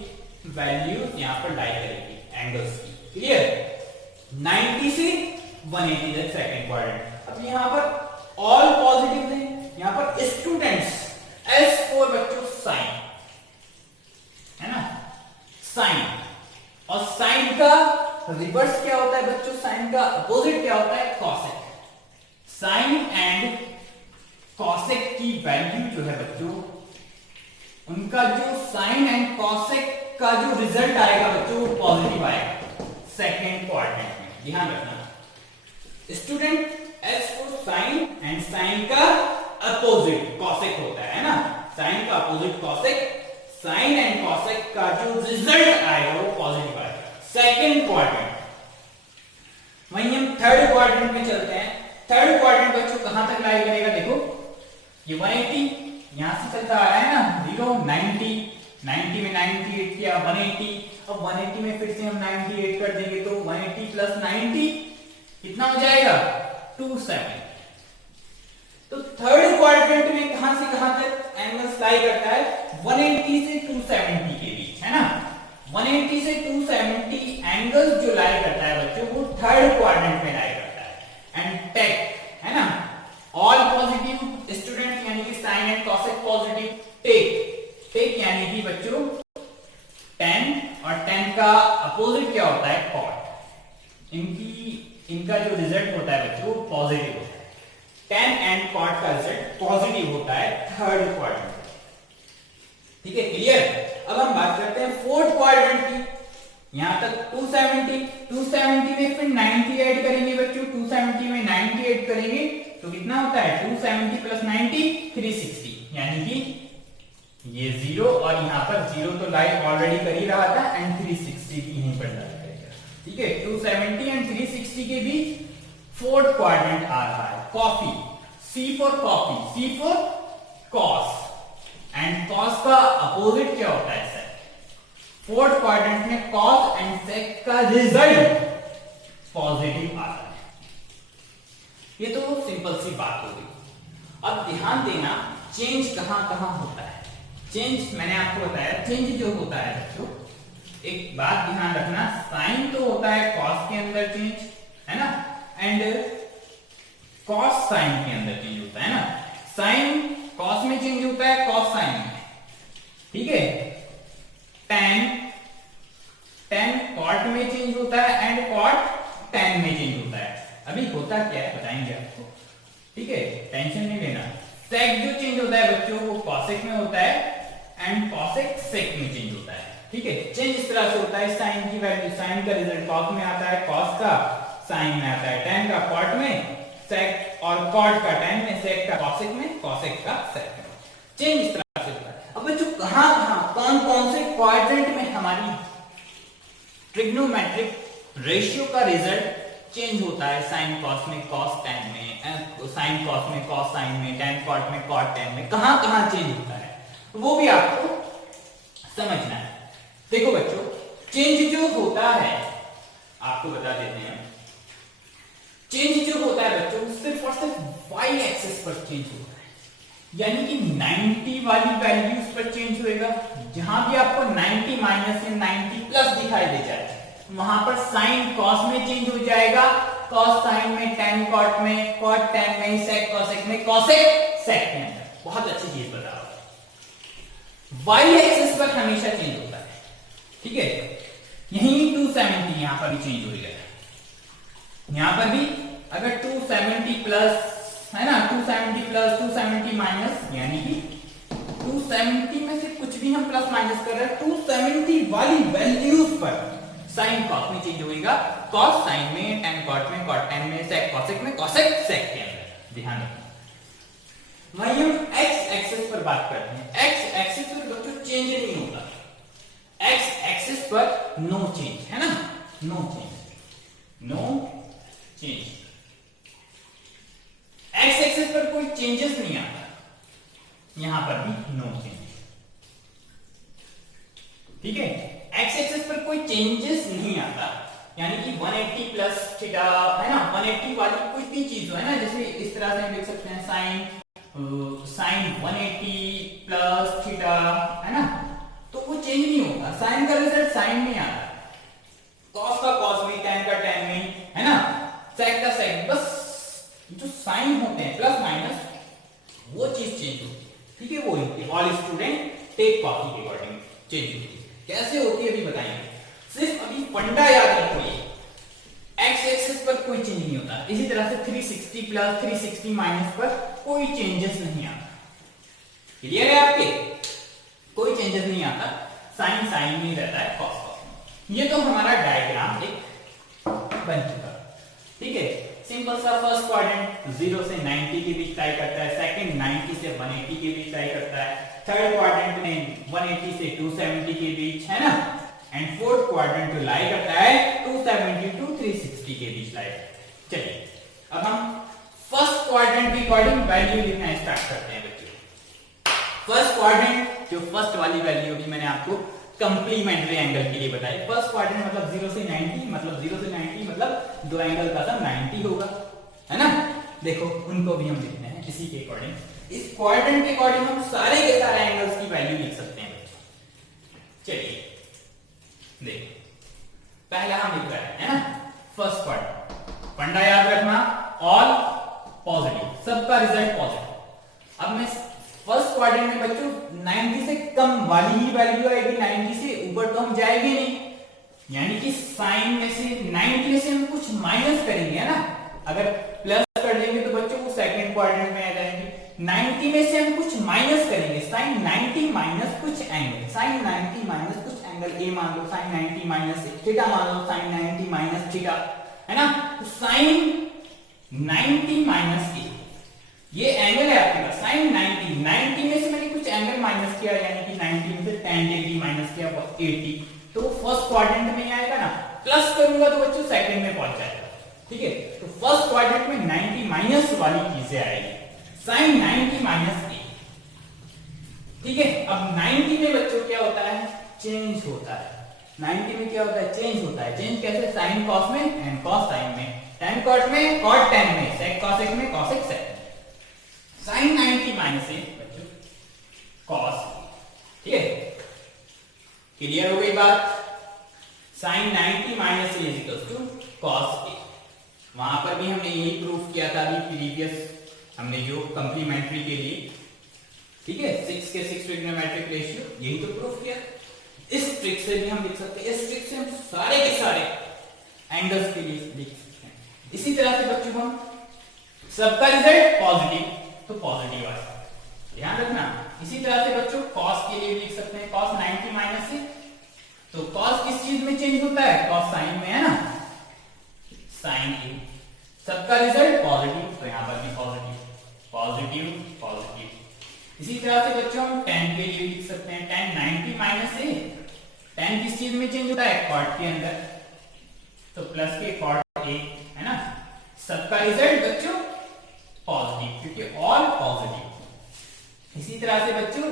वैल्यूज यहां पर लाई करेगी एंगल्स की। क्लियर? 90 से 180 दैट सेकंड क्वाड्रेंट। अब यहाँ पर ऑल पॉजिटिव है, यहाँ पर स्टूडेंट्स एस फॉर बच्चों साइन, है ना, साइन। और साइन का रिवर्स क्या होता है बच्चों, साइन का अपोजिट क्या होता है, कॉसेक। साइन एंड कॉसेक की वैल्यू जो है बच्चों, उनका जो साइन एंड कॉसेक का जो रिजल्ट आएगा बच्चों वो पॉजिटिव आएगा सेकंड क्वाड्रेंट में। ध्यान रखना student, S for sine and sine का अपोजिट कॉसेक होता है ना, साइन का opposite cosec, sine and cosec का जो रिजल्ट आएगा वो पॉजिटिव आएगा सेकंड क्वाड्रेंट। वहीं हम थर्ड क्वाड्रेंट में चलते हैं। थर्ड क्वाड्रेंट बच्चों कहां तक लाई करेगा, देखो ये 180 यहां से चलता आ रहा है ना, 0 90 90 में 98 किया 180, अब 180 में फिर से हम 98 कर देंगे तो 180 प्लस 90 कितना हो जाएगा, 270। तो थर्ड क्वाड्रेंट में कहां से कहां तक एंगल्स लाई करता है, 180 से 270 के बीच, है ना। 180 से 270 एंगल्स जो लाई करता है बच्चों वो थर्ड क्वाड्रेंट में लाई करता है। एंड टेक, है ना, ऑल पॉजिटिव स्टूडेंट यानी कि साइन एंड कॉसेक पॉजिटिव, टेक, टेक यानी कि बच्चों tan, और tan का अपोजिट क्या होता है, cot। इनका जो रिजल्ट होता है बच्चों वो पॉजिटिव होता है। tan एंड cot का रिजल्ट पॉजिटिव होता है थर्ड क्वाड्रेंट। ठीक है, क्लियर। अब हम बात करते हैं फोर्थ क्वाड्रेंट की। यहां तक 270 में फिर 90 ऐड करेंगे बच्चों, 270 में 90 ऐड करेंगे तो कितना होता है, 270 प्लस 90 360, यानी कि ये 0 और यहां पर 0 तो लाइन ऑलरेडी कर ही रहा था एंड 360 की यहीं पर डाल करेगा। ठीक है, 270 एंड 360 के बीच फोर्थ क्वाड्रेंट आ रहा है, coffee, C for coffee, C for cos, and cos का अपोजिट क्या होता है, सेक। फोर्थ क्वाड्रेंट में कॉस एंड सेक का रिजल्ट पॉजिटिव आ रहा है। ये तो सिंपल सी बात हो गई। अब ध्यान देना चेंज कहां कहां होता है। चेंज मैंने आपको बताया, चेंज जो होता है बच्चों, एक बात ध्यान रखना, साइन तो होता है कॉस के अंदर चेंज, है ना, एंड कॉस साइन के अंदर चेंज होता है ना। साइन कॉस में चेंज होता है, कॉस साइन में, ठीक है। tan कॉट में चेंज होता है एंड कॉट tan में चेंज होता है। अभी होता क्या है बताएंगे आपको, ठीक है, टेंशन नहीं लेना। सेक जो चेंज होता है बच्चों वो कॉसेक में होता है एंड कॉसेक सेक में चेंज होता है। ठीक है, चेंज इस तरह से होता है, साइन की वैल्यू, साइन का रिजल्ट कॉस में आता है, कॉस का साइन में आता है, tan का कॉट में, सेक और कॉट का tan में, सेक का कॉसेक में, कॉसेक का सेक में। चेंज इस तरह से होता है। अब बच्चों कहां कहां कौन कौन से क्वाड्रेंट में हमारी ट्रिग्नोमेट्रिक रेशियो का रिजल्ट चेंज होता है, साइन कॉस में, कॉस tan में, साइन कॉस में, कॉस साइन में, tan कॉट में, कॉट tan में, कहां कहां चेंज होता है वो भी आपको समझना है। देखो बच्चों, चेंज जो होता है आपको बता देते हैं, चेंज जो होता है बच्चों सिर्फ और सिर्फ y एक्सिस पर चेंज होता है, यानी कि 90 वाली वैल्यूज पर चेंज होएगा। जहां भी आपको 90 माइनस या 90 प्लस दिखाई दे जाए वहां पर साइन कॉस में चेंज हो जाएगा, कॉस साइन में, tan कॉट में, कॉट tan में, सेक कॉसेक में, कॉसेक सेक के अंदर। बहुत अच्छी चीज बताओ, y एक्सिस पर हमेशा चेंज होता है। ठीक है, यही 270 यहां पर भी चेंज होगा, यहां पर भी अगर 270 प्लस है ना, 270 प्लस 270 माइनस, यानी कि 270 में से कुछ भी हम प्लस माइनस कर रहे हैं, 270 वाली वैल्यूज पर साइन कॉस में चेंज होगा, कॉस साइन में, tan कॉट में, कॉट tan में, सेक कॉसेक में, कॉसेक सेक के अंदर। ध्यान रखना। वहीं हम x एक्सिस पर बात करते हैं। x एक्सिस पर बच्चों चेंज नहीं होता, x एक्सिस पर नो चेंज, है ना, no change, no change. x axis पर कोई चेंजेस नहीं आता, यहां पर भी नो चेंज। ठीक है, x एक्सिस पर कोई चेंजेस नहीं आता, यानी कि 180 प्लस थीटा, है ना, 180 वाली कोई भी चीज है ना, जैसे इस तरह से हम देख सकते हैं, साइन 180 प्लस थीटा, है ना, तो वो चेंज नहीं होगा, साइन का रिजल्ट साइन में आता है, कॉस का कॉस में, tan का tan में, है ना, सेक का सेक साइन होते हैं प्लस माइनस, वो चीज चेंज होती है, ठीक है, वो होती है ऑल स्टूडेंट टेक कॉपी के अकॉर्डिंग चेंज होती है। कैसे होती है अभी बताएंगे, सिर्फ अभी फंडा याद रखो, ये एक्स एक्सिस पर कोई चेंज नहीं होता, इसी तरह से 360 प्लस 360 माइनस पर कोई चेंजेस नहीं आता। क्लियर है आपके, कोई चेंजेस नहीं आता, साइन साइन में रहता है, कॉस कॉस में। ये तो हमारा डायग्राम एक बन चुका, ठीक है, सिंपल सा। फर्स्ट क्वाड्रेंट 0 से 90 के बीच टाई करता है, सेकंड 90 से 180 के बीच टाई करता है, थर्ड क्वाड्रेंट में 180 से 270 के बीच, है ना, एंड फोर्थ क्वाड्रेंट लाई करता है 270 टू 360 के बीच लाई। चलिए अब हम फर्स्ट क्वाड्रेंट के अकॉर्डिंग वैल्यू लिखना स्टार्ट करते हैं बच्चों। फर्स्ट क्वाड्रेंट जो फर्स्ट वाली वैल्यू होगी मैंने आपको कंप्लीमेंट्री एंगल के लिए बताई। फर्स्ट क्वाड्रेंट मतलब 0 से 90, मतलब 0 से 90 मतलब दो एंगल का सम 90 होगा, है ना। देखो उनको भी हम लिखते हैं इसी के अकॉर्डिंग। इस क्वाड्रेंट के अकॉर्डिंग हम सारे के सारे एंगल्स की वैल्यू लिख सकते हैं। चलिए देखो पहला हम लिख रहे हैं, है ना, फर्स्ट क्वाड्रेंट, फंडा याद रखना ऑल पॉजिटिव, सबका रिजल्ट पॉजिटिव। अब मैं फर्स्ट क्वाड्रेंट में बच्चों 90 से कम वाली ही वैल्यू आएगी, 90 से ऊपर तो हम जाएंगे नहीं, यानी कि साइन में से 90 में से हम कुछ माइनस करेंगे, है ना। अगर प्लस कर लेंगे तो बच्चों वो सेकंड क्वाड्रेंट में आ जाएंगे। 90 में से हम कुछ माइनस करेंगे, साइन 90 माइनस कुछ एंगल, साइन 90 माइनस कुछ एंगल ए मान लो, साइन 90 माइनस थीटा मान लो, साइन 90 माइनस थीटा, है ना। तो साइन 90 माइनस ए ये एंगल है आपके पास, साइन 90 में से मैंने कुछ एंगल माइनस किया, यानी कि 90 में से 10 डिग्री माइनस किया 80, तो फर्स्ट क्वाड्रेंट में आएगा ना। प्लस करूंगा तो बच्चों सेकंड में पहुंच जाएगा, ठीक है। तो फर्स्ट क्वाड्रेंट में 90 माइनस वाली चीजें आएगी, साइन 90 माइनस ए, ठीक है। अब 90 में बच्चों क्या होता है, चेंज होता है। 90 में क्या होता है, चेंज होता है। चेंज कैसे, साइन कॉस में एंड कॉस साइन में, tan कॉट में कॉट tan में, sec cosec में cosec sec। Sine 90 minus A बच्चों कॉस, ठीक है, क्लियर हो गई बात। Sine 90 minus A is equal to cos A. वहां पर भी हमने यही प्रूफ किया था अभी प्रीवियस हमने जो कंप्लीमेंट्री के लिए, ठीक है, 6 के 6 ट्रिग्नोमेट्रिक रेशियो, यही तो प्रूफ किया। इस ट्रिक से भी हम लिख सकते हैं, इस ट्रिक से हम सारे के सारे एंगल्स के लिए लिख सकते हैं। इसी तरह से बच्चों हम सबका रिजल्ट पॉजिटिव तो पॉजिटिव आएगा, ध्यान रखना। इसी तरह से बच्चों कॉस के लिए लिख सकते हैं, कॉस 90 माइनस से, तो कॉस किस चीज में चेंज होता है, कॉस साइन में, है ना, साइन ए। सबका रिजल्ट पॉजिटिव, तो यहां पर भी पॉजिटिव पॉजिटिव पॉजिटिव। इसी तरह से बच्चों हम tan के लिए लिख सकते हैं, tan 90 माइनस से, tan किस चीज में चेंज होता है, कॉट के अंदर, तो प्लस के कॉट ए, है ना। सबका रिजल्ट बच्चों पॉजिटिव, क्योंकि ऑल पॉजिटिव। इसी तरह से बच्चों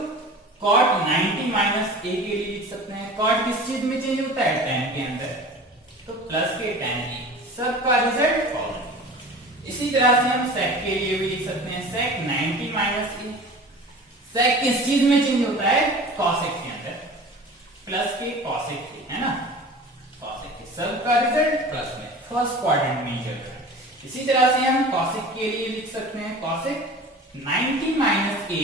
cot 90 माइनस ए के लिए लिख सकते हैं, cot किस चीज में चेंज होता है, tan के अंदर, तो प्लस के tan ए, सबका रिजल्ट पॉजिटिव। इसी तरह से हम sec के लिए भी लिख सकते हैं, sec 90 माइनस ए, sec किस चीज में चेंज होता है, cosec के अंदर, प्लस के cosec के, है ना, cosec के, सबका रिजल्ट प्लस में, फर्स्ट क्वाड्रेंट में चल रहा है। इसी तरह से हम cosec के लिए लिख सकते हैं, cosec 90 माइनस ए,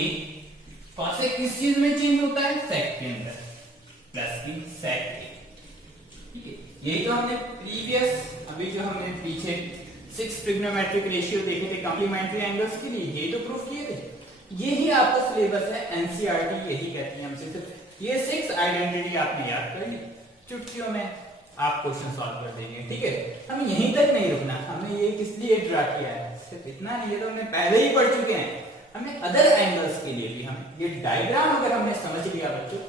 cosec किस चीज में चेंज होता है, sec के अंदर, प्लस की sec के, ठीक है। यही तो हमने प्रीवियस अभी जो हमने पीछे 6 ट्रिग्नोमेट्रिक रेशियो देखे थे कंप्लीमेंट्री एंगल्स के लिए, यही तो प्रूफ किए थे। यही आपका सिलेबस है, एनसीईआरटी यही कहती है हमसे, सिर्फ ये 6 आइडेंटिटी आपने याद कर ली, चुटकियों में आप क्वेश्चन सॉल्व कर देंगे, ठीक है। हमें यहीं तक नहीं रुकना, हमने ये किस लिए ड्रा किया है, सिर्फ इतना नहीं, ये तो हमने पहले ही पढ़ चुके हैं। हमने अदर एंगल्स के लिए भी हम ये डायग्राम अगर हमने समझ लिया बच्चों,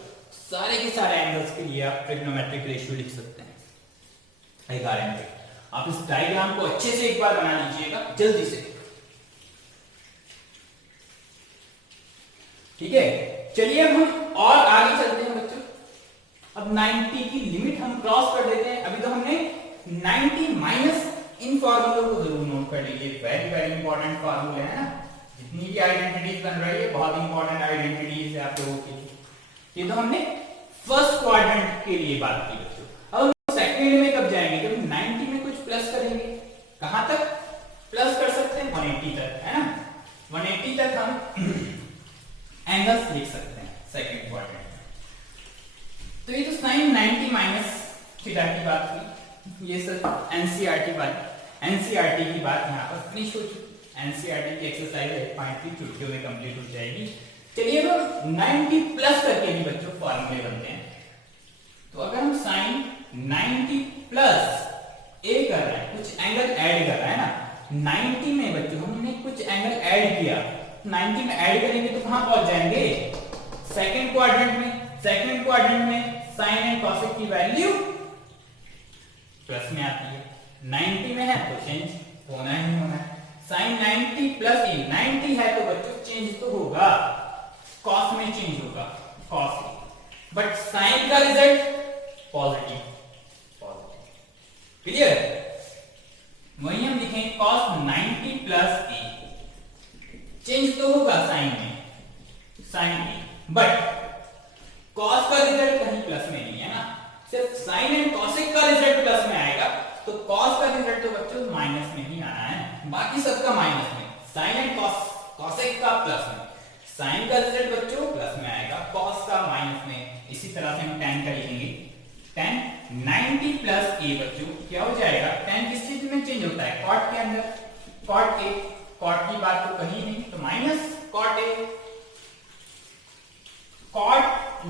सारे के सारे एंगल्स के लिए आप ट्रिग्नोमेट्रिक रेशियो लिख सकते हैं। आप इस डायग्राम को अच्छे से एक बार बना लीजिएगा जल्दी से, ठीक है। चलिए अब हम और आगे चलते हैं बच्चों। अब 90 की लिमिट हम क्रॉस कर देते हैं। अभी तो हमने 90 माइनस, इन फॉर्मूलों को जरूर नोट कर लीजिए, वेरी वेरी इंपॉर्टेंट फॉर्मूले है ना। जितनी भी आइडेंटिटीज बन रही है बहुत इंपॉर्टेंट आइडेंटिटीज है आप लोगों के लिए। ये तो हमने फर्स्ट क्वाड्रेंट के लिए बात की बच्चों। अब हम सेकंड में कब जाएंगे, जब 90 में कुछ प्लस करेंगे, कहां तक प्लस कर सकते हैं, 180 तक। एंगल्स लिख सकते हैं सेकंड क्वाड्रेंट में। तो ये तो sin 90 माइनस थीटा की बात हुई, ये सब एनसीईआरटी की बात यहाँ पर फिनिश हो चुकी। एनसीईआरटी की एक्सरसाइज 8.3 चुटकियों में कंप्लीट हो जाएगी। चलिए अब 90 प्लस करके भी बच्चों फॉर्मूले बनते हैं। तो अगर हम sin 90 प्लस a कर रहे हैं, कुछ एंगल ऐड कर रहे हैं ना, 90 में बच्चों हमने कुछ एंगल ऐड किया, 90 में ऐड करेंगे तो कहां पहुंच जाएंगे, सेकंड क्वाड्रेंट में। सेकंड क्वाड्रेंट में साइन एंड कॉसेक की वैल्यू प्लस में आती है, 90 में है तो चेंज होना ही होना है। साइन 90 प्लस ए, 90 है तो बच्चों चेंज तो होगा, कॉस में चेंज होगा, कॉस, बट साइन का रिजल्ट पॉजिटिव, क्लियर। वही हम लिखें cos 90 प्लस ए, चेंज तो होगा साइन में, साइन ए, बट cos का रिजल्ट कहीं प्लस में नहीं है ना, सिर्फ साइन एंड कॉसेक का रिजल्ट प्लस में आएगा, तो cos का रिजल्ट तो बच्चों माइनस में ही आना है, बाकी सबका माइनस में, साइन एंड कॉसेक का प्लस में, साइन का रिजल्ट बच्चों प्लस में आएगा, cos का माइनस में। इसी तरह से हम tan का लिखेंगे, tan 90 प्लस a बच्चों क्या हो जाएगा, tan किस चीज में चेंज होता है, cot के अंदर, cot a, cot की बात तो कहीं नहीं, तो minus cot a, cot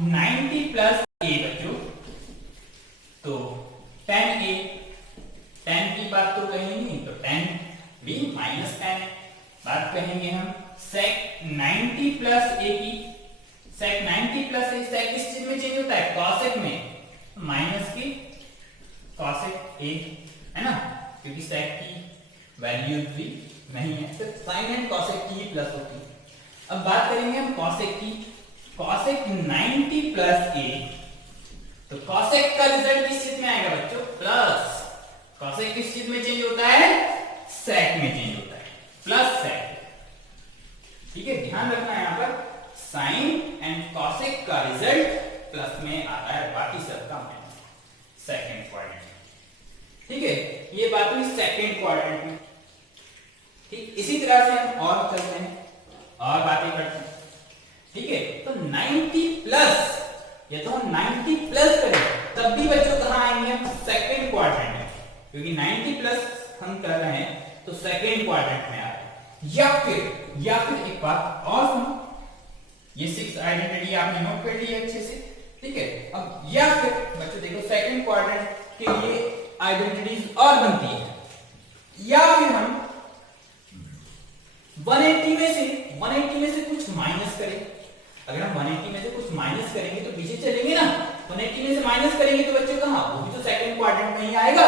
90 plus a बच्चों, तो tan a, tan की बात तो कहीं नहीं, तो tan b माइनस tan बात कहेंगे हम। sec 90 प्लस a की, sec 90 प्लस a, sec किस चीज में चेंज होता है, cosec में, माइनस की cosec a है ना, क्योंकि sec की वैल्यू 3 नहीं है, सिर्फ sin एंड cosec की ही प्लस होती है। अब बात करेंगे हम cosec की, cosec 90 प्लस a, तो cosec का रिजल्ट किस चीज में आएगा बच्चों, प्लस, cosec किस चीज में चेंज होता है, sec में चेंज होता है, प्लस sec, ठीक है, ध्यान रखना है यहाँ पर sin एंड cosec का रिजल्ट प्लस में आता है, बाकी सबका माइनस, सेकंड क्वाड्रेंट, ठीक है, ये बात हुई सेकंड क्वाड्रेंट में। ठीक, इसी तरह से हम और चलते हैं और बातें करते हैं, ठीक है। तो 90 प्लस, ये तो हम 90 प्लस करें तब भी बच्चों कहां आएंगे हम, सेकंड क्वाड्रेंट में, क्योंकि 90 प्लस हम कर रहे हैं तो सेकंड क्वाड्रेंट में आ रहे हैं। या फिर एक बात और सुनो, ये 6 आइडेंटिटी आपने नोट कर ली है अच्छे से, ठीक है। अब या फिर बच्चों देखो सेकंड क्वाड्रेंट के लिए आइडेंटिटीज और बनती है, या फिर हम 180 में से कुछ माइनस करें। अगर हम 180 में से कुछ माइनस करेंगे तो पीछे चलेंगे ना, 180 में से माइनस करेंगे तो बच्चों कहां, वो भी तो सेकंड क्वाड्रेंट में ही आएगा।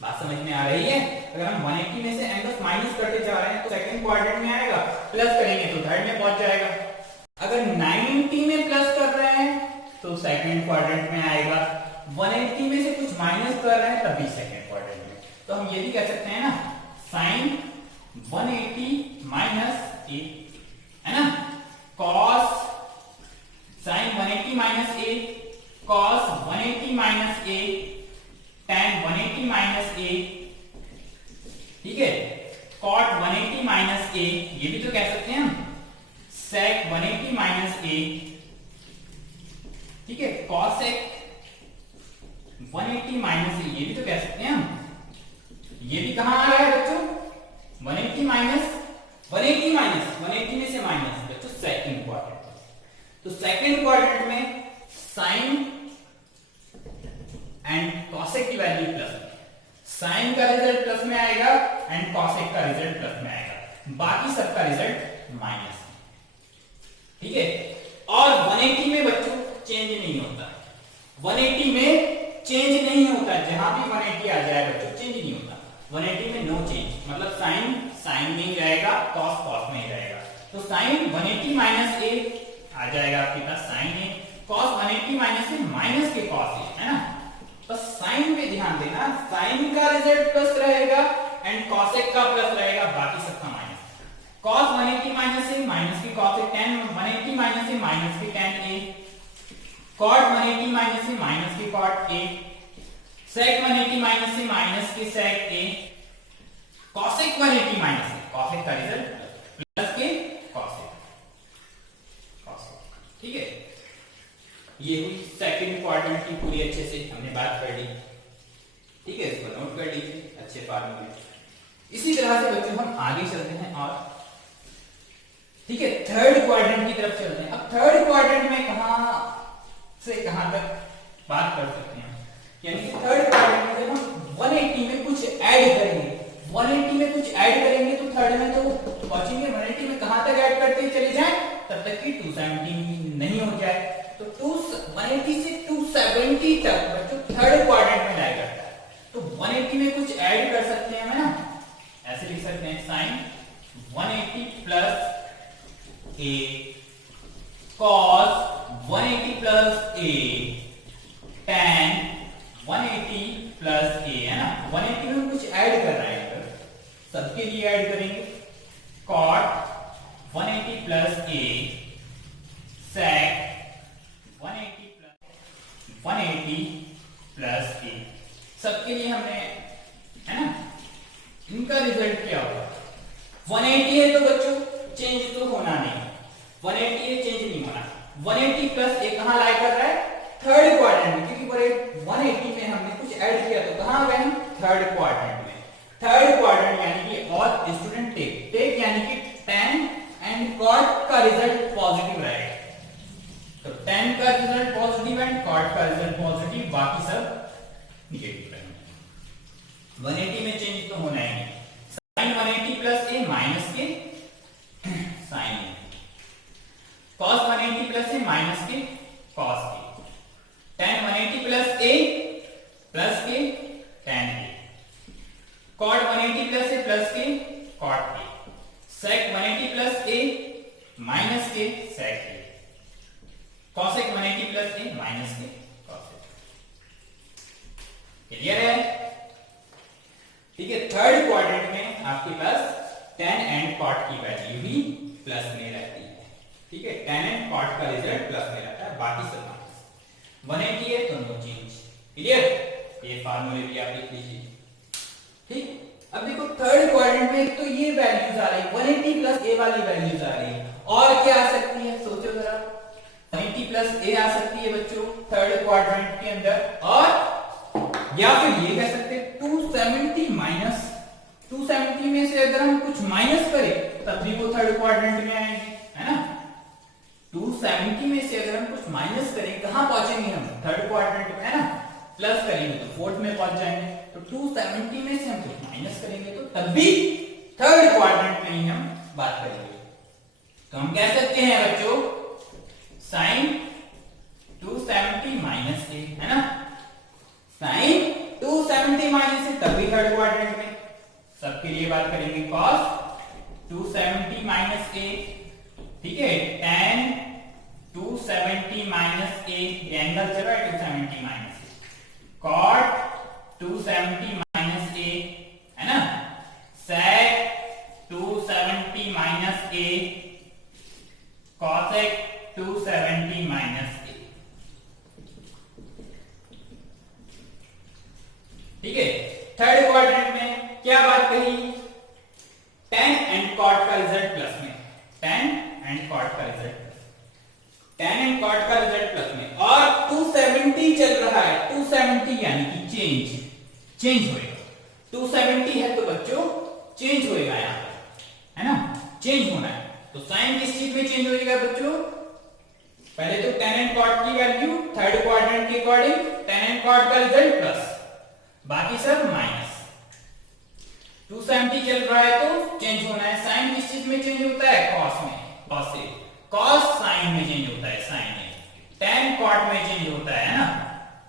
बात समझ में आ रही है, अगर हम 180 में से एंगल्स माइनस करते जा रहे हैं तो सेकंड क्वाड्रेंट में आएगा, प्लस करेंगे तो थर्ड में पहुंच जाएगा। अगर 90 में प्लस कर रहे हैं तो सेकंड क्वाड्रेंट में आएगा, 180 में से कुछ माइनस कर रहे हैं तब भी सेकंड क्वाड्रेंट में। तो हम ये भी कह सकते हैं ना, sin 180 माइनस a है ना, cos sin 180 minus a, cos 180 minus a, tan 180 minus a, ठीक है, cot 180 माइनस a, ये भी तो कह सकते हैं हम, sec 180 माइनस a, ठीक है, cosec 180 माइनस a, ये भी तो कह सकते हैं हम। ये भी कहां आ रहा है बच्चों, 180 माइनस 180 में से माइनस बच्चों सेकंड क्वाड्रेंट। तो सेकंड क्वाड्रेंट में साइन एंड कॉसेक की वैल्यू प्लस में, साइन का रिजल्ट प्लस में आएगा एंड कॉसेक का रिजल्ट प्लस में आएगा, बाकी सबका रिजल्ट माइनस में, ठीक है। और 180 में बच्चों चेंज नहीं होता, 180 में चेंज नहीं होता, जहां भी 180 आ जाए बच्चों चेंज नहीं होता, 180 में नो चेंज, मतलब साइन साइन में ही रहेगा, कॉस कॉस में ही रहेगा। तो साइन 180 माइनस ए आ जाएगा आपके पास साइन ए, कॉस 180 माइनस ए माइनस के कॉस ए, है ना। बस साइन पे ध्यान देना, साइन का रिजल्ट प्लस रहेगा एंड कॉसेक का प्लस रहेगा, बाकी सबका माइनस। कॉस 180 माइनस ए माइनस के cos A, tan 180 minus A minus के tan ए, cot 180 माइनस ए माइनस के cot ए, sec 180 माइनस से माइनस के sec a, cosec 180 माइनस से cosec का रिजल्ट प्लस के cosec। ये हुई सेकंड क्वाड्रेंट की पूरी अच्छे से हमने बात कर ली। ठीक है, इसको नोट कर लीजिए अच्छे फार्मूले। इसी तरह से बच्चों हम आगे चलते हैं और ठीक है थर्ड क्वाड्रेंट की तरफ चलते हैं। अब थर्ड क्वाड्रेंट में कहां से कहां तक बात कर सकते हैं, यानी कि थर्ड क्वाड्रेंट में जब हम 180 में कुछ ऐड करेंगे, 180 में कुछ ऐड करेंगे तो थर्ड में तो पहुंचेंगे 180 में कहां तक ऐड करते चले जाएं तब तक कि 270 नहीं हो जाए। तो 180 से 270 तक बच्चों थर्ड क्वाड्रेंट में लाया करता है। तो 180 में कुछ ऐड कर सकते हैं ना, ऐसे लिख सकते हैं sine 180 plus a cos 180 plus a tan 180 plus a है ना। 180 में कुछ ऐड कर रहे हैं, सबके लिए ऐड करेंगे cot 180 plus a sec 180 plus a सबके लिए हमने है ना। इनका रिजल्ट क्या होगा, 180 है तो बच्चों चेंज तो होना नहीं, 180 है चेंज नहीं होना। 180 प्लस a कहां लाई कर रहा है, थर्ड क्वाड्रेंट में, क्योंकि 180 में हमने कुछ ऐड किया तो कहां गए हम, थर्ड क्वाड्रेंट में। थर्ड क्वाड्रेंट यानी कि और स्टूडेंट टेक यानी कि tan एंड cot का रिजल्ट पॉजिटिव रहेगा। तो tan का रिजल्ट पॉजिटिव एंड cot का रिजल्ट पॉजिटिव, बाकी सब नेगेटिव रहेंगे। 180 में चेंज तो होना ही नहीं। sin 180 प्लस a माइनस के sin a, cos 180 plus a minus के cos a, tan 180 plus a plus के tan a, cot 180 plus a plus के cot a, sec 180 plus a minus के sec a, cosec 180 plus a minus के cosec। क्लियर है? ठीक है, थर्ड क्वाड्रेंट में आपके पास tan एंड cot की वैल्यू भी प्लस में रहती है। ठीक है, tan एंड cot का रिजल्ट प्लस में रहता है, बाकी सब माइनस। 180 है तो नो चेंज। क्लियर? ये फार्मूले भी आप लिख लीजिए। ठीक, अब देखो थर्ड क्वाड्रेंट में तो ये वैल्यूज आ रही है 180 प्लस a वाली वैल्यूज आ रही है, और क्या आ सकती है सोचो जरा। 180 प्लस a आ सकती है बच्चों थर्ड क्वाड्रेंट के अंदर, और या फिर ये कह सकते हैं 270 माइनस 270 में से अगर हम कुछ माइनस करें तब भी वो थर्ड क्वाड्रेंट में आएंगे, है ना। 270 में से अगर हम कुछ माइनस करें कहां पहुंचेंगे हम, थर्ड क्वाड्रेंट में, है ना। प्लस करेंगे तो फोर्थ में पहुंच जाएंगे। तो 270 में से हम कुछ माइनस करेंगे तो तब भी थर्ड क्वाड्रेंट में ही हम बात करेंगे। तो हम कह सकते हैं बच्चों sin 270 माइनस a, है ना। sin 270 माइनस a तब भी थर्ड क्वाड्रेंट में। सबके लिए बात करेंगे cos 270 माइनस a, ठीक है, tan 270 माइनस a, ये एंगल चल रहा है 270 minus a, cot 270 minus a, है ना, sec 270 minus a, cosec 270 minus a। ठीक है, थर्ड क्वाड्रेंट में क्या बात कही, tan एंड cot का रिजल्ट प्लस में, tan एंड cot का रिजल्ट, tan एंड cot का रिजल्ट प्लस में, और 270 चल रहा है, 270 यानी कि चेंज होएगा। 270 है तो बच्चों चेंज होएगा यहां पर, है ना, चेंज होना है। तो साइन किस चीज में चेंज होएगा बच्चों, पहले तो tan एंड cot की वैल्यू थर्ड क्वाड्रेंट के अकॉर्डिंग tan एंड cot का रिजल्ट प्लस, बाकी सब माइनस। 270 चल रहा है तो चेंज होना है। साइन किस चीज में चेंज होता है, cos में, cos से, cos साइन में चेंज होता है, साइन में, tan cot में चेंज होता है ना,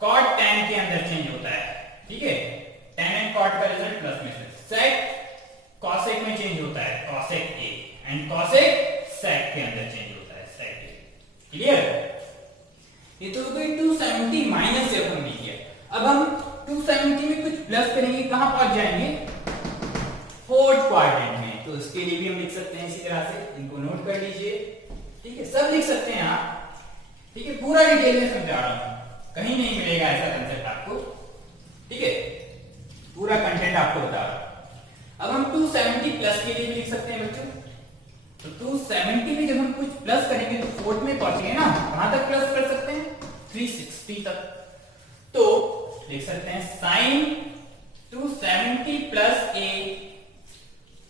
cot tan के अंदर चेंज होता है। ठीक है, tan एंड cot का रिजल्ट प्लस में, sec cosec में चेंज होता है, cosec a, and cosec sec के अंदर चेंज होता है, sec a। क्लियर? ये तो कोई 270 माइनस जब हम लिख गया, अब हम 270 में कुछ प्लस करेंगे कहां पहुंच जाएंगे, फोर्थ क्वाड्रेंट में। तो इसके लिए भी हम लिख सकते हैं इसी तरह से, इनको नोट कर लीजिए। ठीक है, सब लिख सकते हैं आप। ठीक है, पूरा डिटेल में समझा रहा हूं, कहीं नहीं मिलेगा ऐसा कंसेप्ट आपको। ठीक है, पूरा कंटेंट आपको बता रहा हूं। अब हम 270 प्लस के लिए भी लिख सकते हैं बच्चों। तो 270 में जब हम कुछ प्लस करेंगे तो फोर्थ में पहुंचेंगे ना, कहां तक प्लस कर सकते हैं, 360 तक। तो लिख सकते हैं sine 270 plus A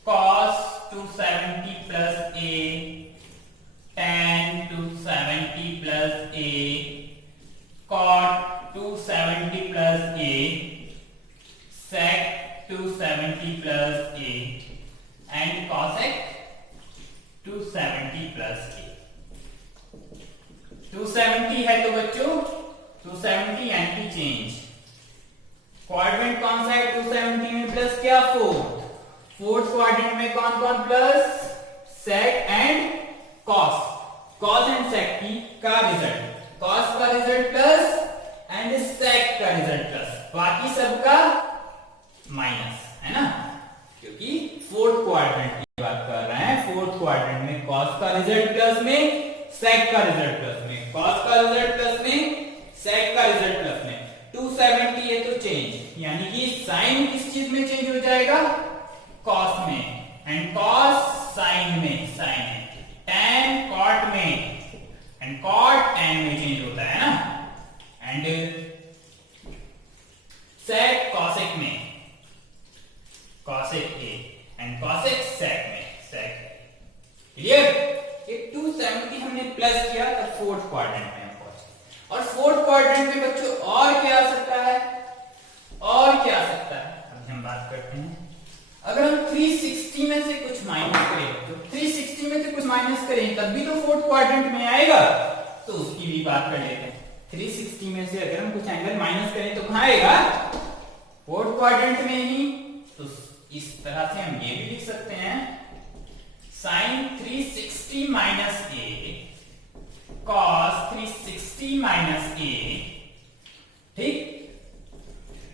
cos 270 plus A tan 270 plus A cot 270 plus A sec 270 plus A and cosec 270 plus A. 270 है तो बच्चों 270 एंटी चेंज, क्वाड्रेंट कौन सा है 270 में प्लस क्या फोर्थ क्वाड्रेंट में कौन कौन plus sec and cos, cos and sec की का रिजल्ट, cos का रिजल्ट प्लस एंड sec का रिजल्ट प्लस, बाकी सबका माइनस है ना, क्योंकि फोर्थ क्वाड्रेंट की बात कर रहे हैं। फोर्थ क्वाड्रेंट में cos का रिजल्ट प्लस में sec का रिजल्ट प्लस में, cos का रिजल्ट प्लस में sec का रिजल्ट प्लस में। 270 है तो चेंज, यानी कि साइन किस चीज में चेंज हो जाएगा cos में, एंड cos साइन में, साइन है tan cot में, एंड cot tan में चेंज होता है ना, एंड sec cosec में, cosec a and cosec sec में, sec। क्लियर? ये 270 हमने प्लस किया तब फोर्थ क्वाड्रेंट में हम पहुंचे। और फोर्थ क्वाड्रेंट में बच्चों और क्या आ सकता है, और क्या आ सकता है, अभी हम बात करते हैं। अगर हम 360 में से कुछ माइनस करें, तो 360 में से कुछ माइनस करें तब भी तो फोर्थ क्वाड्रेंट में आएगा, तो उसकी भी बात कर लेते हैं। 360 में से अगर हम कुछ एंगल माइनस करें तो कहां आएगा, फोर्थ क्वाड्रेंट में ही। तो इस तरह से हम ये भी लिख सकते हैं sine 360 minus A cos 360 minus A, ठीक,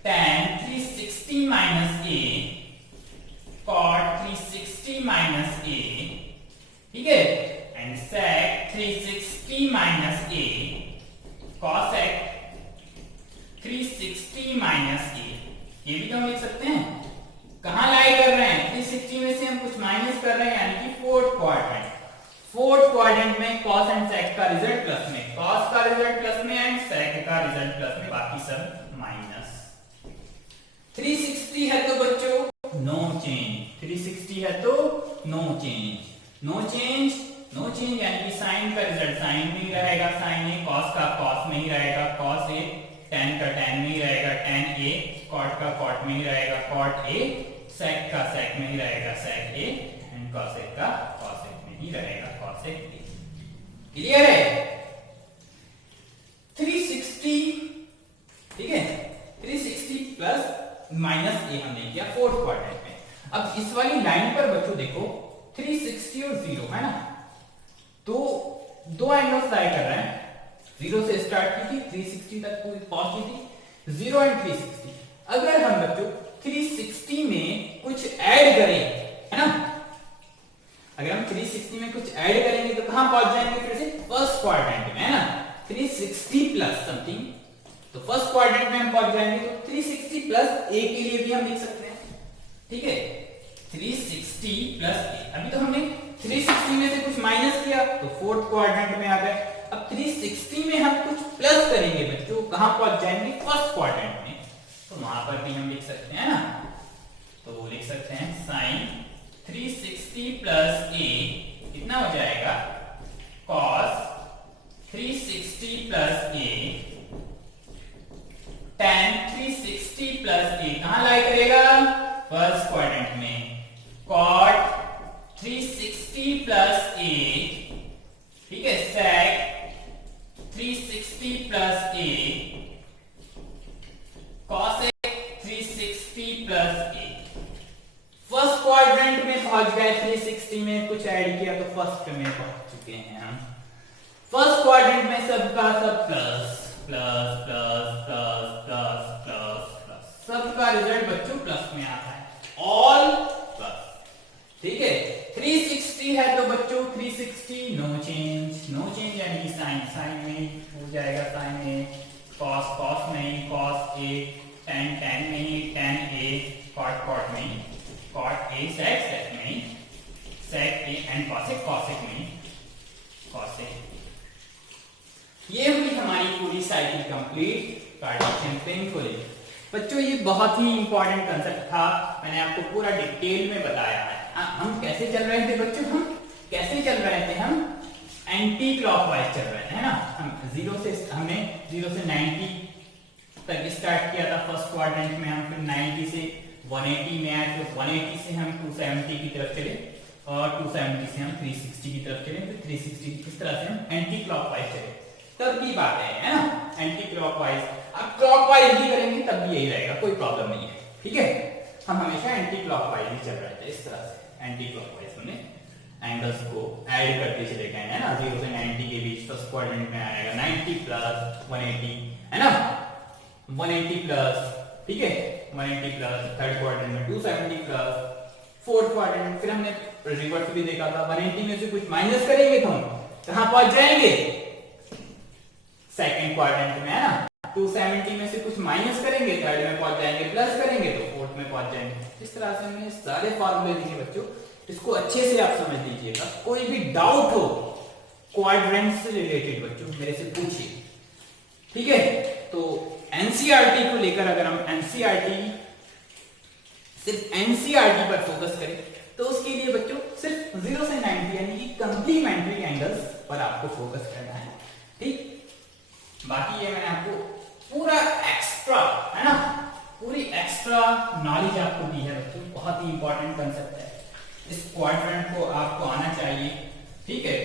tan 360 minus A cot 360 minus A, ठीक है, and sec 360 minus A cosec 360 minus A. ये भी तो हम लिख सकते हैं। कहां लाई कर रहे हैं, 360 में से हम कुछ माइनस कर रहे हैं, यानी कि फोर्थ क्वाड्रेंट। फोर्थ क्वाड्रेंट में cos एंड sec का रिजल्ट प्लस में, cos का रिजल्ट प्लस में एंड sec का रिजल्ट प्लस में, बाकी सब माइनस। 360 है तो बच्चों नो चेंज, 360 है तो no change, no change, no change, यानी कि साइन का रिजल्ट साइन में ही रहेगा, साइन ए, cos का cos में ही रहेगा, cos ए, tan का tan में ही रहेगा, tan ए, cot का cot में ही रहेगा, cot ए, sec का sec में ही रहेगा, sec ए, एंड cosec का cosec में ही रहेगा, cosec ए। क्लियर है? 360, ठीक है, 360 प्लस माइनस ए हमने किया फोर्थ क्वाड्रेंट में। अब इस वाली लाइन पर बच्चों देखो 360 और 0 है ना, तो दो एंगल्स लाई कर रहे हैं, 0 से स्टार्ट की थी 360 तक पहुंची थी, 0 एंड 360। अगर हम बच्चों 360 में कुछ ऐड करें, है ना, अगर हम 360 में कुछ ऐड करेंगे तो कहां पहुंच जाएंगे, फिर से फर्स्ट क्वाड्रेंट में, है ना, 360 प्लस समथिंग, तो फर्स्ट क्वाड्रेंट में हम पहुंच जाएंगे। तो 360 प्लस ए के लिए भी हम लिख सकते हैं, ठीक है, 360 प्लस ए। अभी तो हमने 360 में से कुछ माइनस किया तो फोर्थ क्वाड्रेंट में आ गए। अब 360 में हम कुछ प्लस करेंगे बच्चों, कहां पहुंच जाएंगे, फर्स्ट क्वाड्रेंट में, तो वहां पर भी हम लिख सकते हैं ना, तो लिख सकते हैं साइन 360 प्लस ए कितना हो जाएगा, cos 360 plus A tan 360 plus ए, कहां लाई करेगा, फर्स्ट क्वाड्रेंट में, cot 360 प्लस ए, ठीक है, sec 360 प्लस ए, cosec 360 प्लस ए। फर्स्ट क्वाड्रेंट में पहुंच गए, 360 में कुछ ऐड किया तो फर्स्ट में पहुंच चुके हैं हम। फर्स्ट क्वाड्रेंट में सबका सब plus plus plus plus plus plus plus, सबका रिजल्ट बच्चों प्लस में आता है, ऑल प्लस, ठीक है। 360 है तो बच्चों 360 नो चेंज, नो चेंज यानी कि साइन साइन में हो जाएगा, साइन में, cos cos में, cos ए, tan tan में, tan ए, cot cot में, cot ए, sec sec में, sec A, and cosec cosec में, cosec। ये हुई हमारी हमारी पूरी साइकिल कंप्लीट कार्टेशियन प्लेन को लेकर। बच्चों ये बहुत ही इंपॉर्टेंट कंसेप्ट था, मैंने आपको पूरा डिटेल में बताया है। हम कैसे चल रहे थे बच्चों, हम कैसे चल रहे थे, हम एंटी क्लॉकवाइज चल रहे थे, है ना। हमने 0 से 90 तक स्टार्ट किया था फर्स्ट क्वाड्रेंट में, हम फिर 90 से 180 में आए, फिर 180 से हम 270 की तरफ चले और 270 से हम 360 की तरफ चले, फिर 360 इस तरह से हम एंटी क्लॉकवाइज चले। तब की बात है ना, एंटी क्लॉकवाइज। अब क्लॉकवाइज भी करेंगे तब भी यही रहेगा, कोई प्रॉब्लम नहीं है, ठीक है। हम हमेशा एंटी क्लॉकवाइज ही चल रहे थे इस तरह से, एंटी क्लॉकवाइज हमने एंगल्स को ऐड करते चले गए, है ना। 0 से 90 के बीच फर्स्ट क्वाड्रेंट में आएगा 90 प्लस 180, है ना, 180 प्लस, ठीक है, 180 प्लस, थर्ड क्वाड्रेंट में 270 प्लस, फोर्थ क्वाड्रेंट में फिर हमने रिवर्स भी देखा था, 180 में से कुछ माइनस करेंगे तो हम कहां पहुंच जाएंगे, सेकंड क्वाड्रेंट में, है ना। 270 में से कुछ माइनस करेंगे थर्ड में पहुंच जाएंगे, प्लस करेंगे तो फोर्थ में पहुंच जाएंगे। इस तरह से हमने सारे फार्मूले दिए बच्चों, इसको अच्छे से आप समझ लीजिएगा। कोई भी डाउट हो क्वाड्रेंट से रिलेटेड बच्चों मेरे से पूछिए, ठीक है। तो एनसीईआरटी को लेकर अगर हम सिर्फ एनसीईआरटी पर फोकस करें तो उसके लिए बच्चों सिर्फ 0 से 90 यानी कि कंप्लीमेंट्री एंगल्स पर आपको फोकस करना है, ठीक। बाकी ये मैंने आपको पूरा एक्स्ट्रा, है ना, पूरी एक्स्ट्रा नॉलेज आपको दी है बच्चों, बहुत ही इंपॉर्टेंट कंसेप्ट है। इस क्वाड्रेंट को आपको आना चाहिए, ठीक है।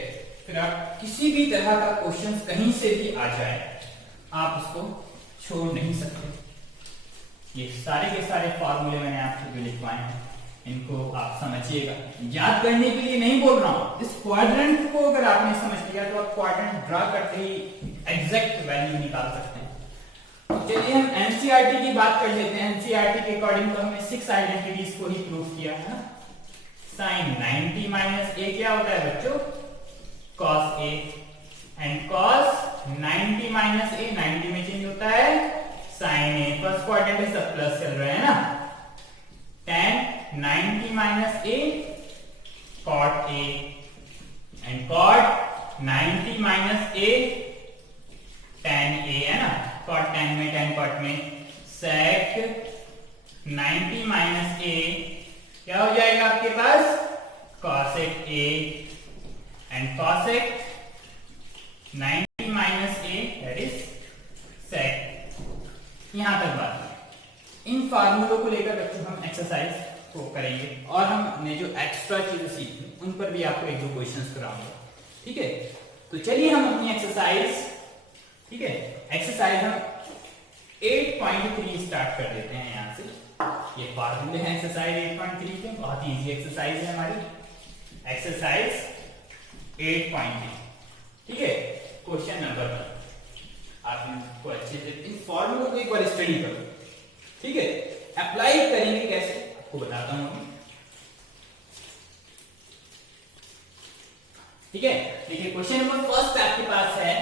फिर आप किसी भी तरह का क्वेश्चन कहीं से भी आ जाए आप उसको छोड़ नहीं सकते। ये सारे के सारे फॉर्मूले मैंने आपको जो लिखवाए हैं इनको आप समझिएगा, याद करने के लिए नहीं बोल रहा हूं। इस क्वाड्रेंट को अगर आपने समझ लिया तो आप क्वाड्रेंट ड्रा करते ही एग्जैक्ट वैल्यू निकाल सकते हैं। चलिए हम एनसीईआरटी की बात कर लेते हैं। एनसीईआरटी के अकॉर्डिंग तो हमने 6 आइडेंटिटीज को ही प्रूव किया है ना। साइन 90 माइनस ए क्या होता है बच्चों, cos A, and cos 90 minus A 90 में चेंज होता है साइन ए। फर्स्ट क्वाड्रेंट में सब प्लस चल रहे हैं ना। tan 90 minus A cot a, and cot 90 minus A tan a, है ना। cot tan में, tan cot में, sec 90 माइनस ए क्या हो जाएगा आपके पास, cosec a, and cosec 90 minus A that is sec। यहां तक बात है। इन फार्मूलों को लेकर बच्चों हम एक्सरसाइज को करेंगे और हमने जो एक्स्ट्रा चीजें सीखी उन पर भी आपको 1-2 क्वेश्चंस कराऊंगा, ठीक है। तो चलिए हम अपनी एक्सरसाइज, ठीक है, एक्सरसाइज हम 8.3 स्टार्ट कर देते हैं। यहां से ये फार्मूले हैं एक्सरसाइज 8.3 के, बहुत ही इजी एक्सरसाइज है हमारी एक्सरसाइज 8.3, ठीक है। क्वेश्चन नंबर 1, आप इनको अच्छे से इन फार्मूलों को एक बार स्टडी करो, ठीक है। अप्लाई करेंगे कैसे आपको बताता हूं, ठीक है। देखिए क्वेश्चन नंबर फर्स्ट आपके पास है,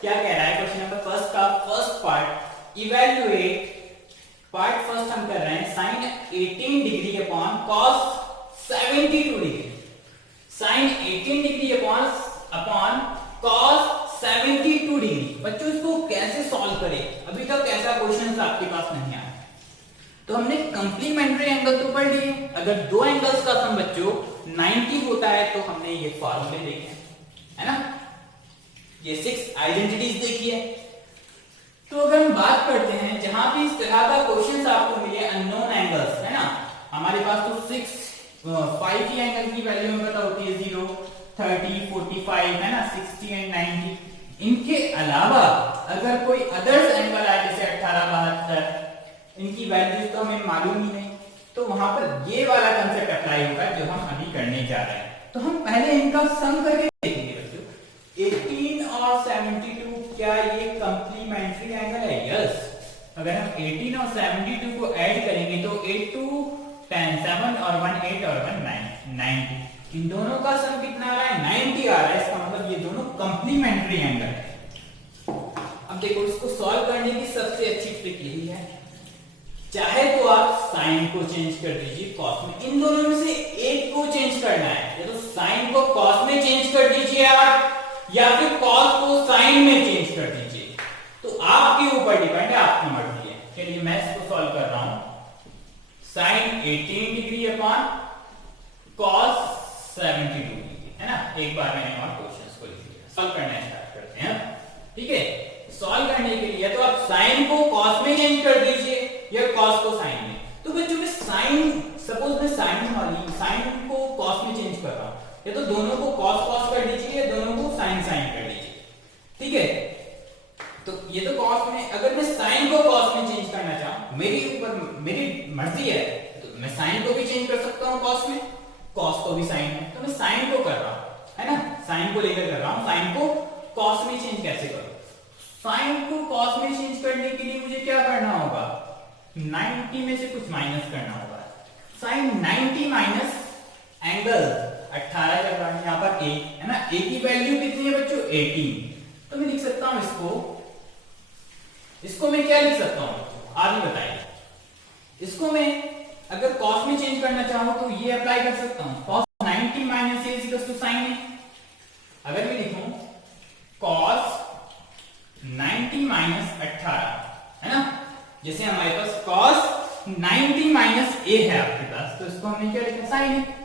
क्या कह रहा है क्वेश्चन नंबर फर्स्ट का first part, evaluate part first हम कर रहे हैं sine 18 degree upon cos 72 degree, sine 18 degree upon cos 72 degree. बच्चों इसको कैसे सॉल्व करें, अभी तक ऐसा क्वेश्चन आपके पास नहीं आया। तो हमने कंप्लीमेंट्री एंगल तो पढ़ लिए, अगर दो एंगल्स का सम बच्चों 90 होता है तो हमने ये फार्मूले देखे, है ना, ये 6 आइडेंटिटीज देखी है। तो अगर हम बात करते हैं जहां भी इस तरह का क्वेश्चन आपको मिले अननोन एंगल्स, है ना, हमारे पास तो 5 ही एंगल की वैल्यू हमें पता होती है, 0, 30, 45, है ना, 60 एंड 90। इनके अलावा अगर कोई अदर्स एंगल आए जैसे 18, 72, इनकी वैल्यूज तो हमें मालूम ही नहीं, तो वहां पर ये वाला कंसेप्ट अप्लाई होगा जो हम अभी करने जा रहे हैं। तो हम पहले इनका सम करके देखेंगे बच्चों, 18 और 72 क्या ये कंप्लीमेंट्री एंगल है? यस। अगर हम 18 और 72 को ऐड करेंगे तो 8 2 10 7 और 1 8 और 1 9 90। इन दोनों का सम कितना आ रहा है? 90 आ रहा है। इसका मतलब ये दोनों कंप्लीमेंट्री एंगल है। अब देखो इसको सॉल्व करने की सबसे अच्छी ट्रिक यही है, चाहे तो आप साइन को चेंज कर दीजिए कॉस में, इन दोनों में से एक को चेंज करना है, या तो साइन को कॉस में चेंज कर दीजिए आप, या फिर कॉस को साइन में चेंज कर दीजिए। आपके ऊपर डिपेंड है, आपकी मर्जी है। चलिए मैं इसको सॉल्व कर रहा हूं। Sine 18 degree upon cos 72 degree, है ना। एक बार मैंने और क्वेश्चंस को लिख लिया, सॉल्व करना स्टार्ट करते हैं। ठीक है, सॉल्व करने के लिए तो आप साइन को कॉस में चेंज कर दीजिए या कॉस को साइन में। तो बच्चों में साइन, सपोज मैं साइन को कॉस में चेंज कर रहा हूं, या तो दोनों को कॉस कॉस कर दीजिए या दोनों को साइन साइन कर दीजिए। ठीक है, तो ये तो कॉस में, अगर मैं साइन को कॉस में चेंज करना चाहूं, मेरी मर्जी है, तो मैं साइन को भी चेंज कर सकता हूं कॉस में, कॉस को भी साइन में। तो मैं साइन को कर रहा हूं, है ना, साइन को लेकर कर रहा हूं। साइन को कॉस में चेंज कैसे करूं? साइन को कॉस में चेंज करने के लिए मुझे क्या करना होगा? 90 में से कुछ माइनस करना होगा। साइन 90 माइनस एंगल 18 लगा यहाँ पर a, है ना। a की वैल्यू कितनी है बच्चों? 18। तो मैं लिख सकता हूं इसको मैं क्या लिख सकता हूं? आप ही बताइए। इसको मैं अगर कॉस में चेंज करना चाहूं तो ये अप्लाई कर सकता हूं, cos 90 minus a equal to sin a। अगर मैं लिखूं cos 90 माइनस 18, है ना, जैसे हमारे पास cos 90 माइनस a है आपके पास, तो इसको हमने क्या लिखा? sin a।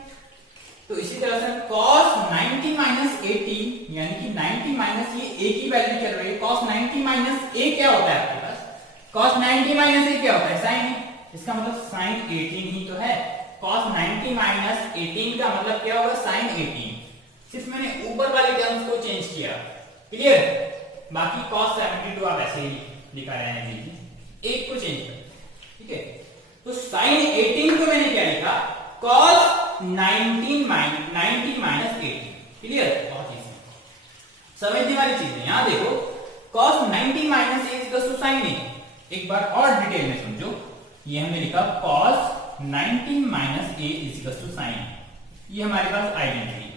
तो इसी तरह से cos 90 माइनस 18, यानी कि 90 माइनस ये a की वैल्यू चल रही है, cos 90 माइनस a क्या होता है आपके पास? cos 90 माइनस a क्या होता है? sin a। इसका मतलब sin 18 ही तो है। cos 90 माइनस 18 का मतलब क्या होगा? sin 18। सिर्फ मैंने ऊपर वाले टर्म्स को चेंज किया, क्लियर। बाकी cos 72 आप ऐसे ही लिखा रहे हैं जी, एक को चेंज कर, ठीक है। तो sin 18 को मैंने क्या लिखा? cos 90 minus 18, clear. बहुत इजी, समझने वाली चीज है। यहां देखो cos 90 minus a equal to sin a। एक बार और डिटेल में समझो, ये हमने लिखा cos 90 minus a equal to sin। ये हमारे पास आइडेंटिटी है,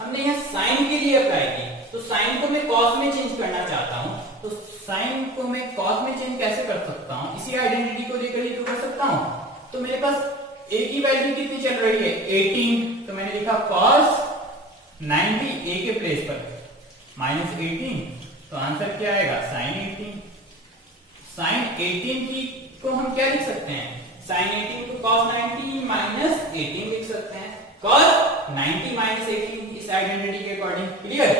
हमने यहाँ sin के लिए अप्लाई की। तो sin को मैं cos में चेंज करना चाहता हूं, तो sin को मैं cos में चेंज कैसे कर सकता हूं? इसी आइडेंटिटी को लेकर ही तो कर सकता हूं। तो मेरे पास a की वैल्यू कितनी चल रही है? 18। तो मैंने लिखा cos 90 a के प्लेस पर माइनस 18, तो आंसर क्या आएगा? sin 18। sin 18 की को हम क्या लिख सकते हैं? sin 18 को cos 90 माइनस 18 लिख सकते हैं, cos 90 माइनस 18 इस आइडेंटिटी के अकॉर्डिंग, क्लियर।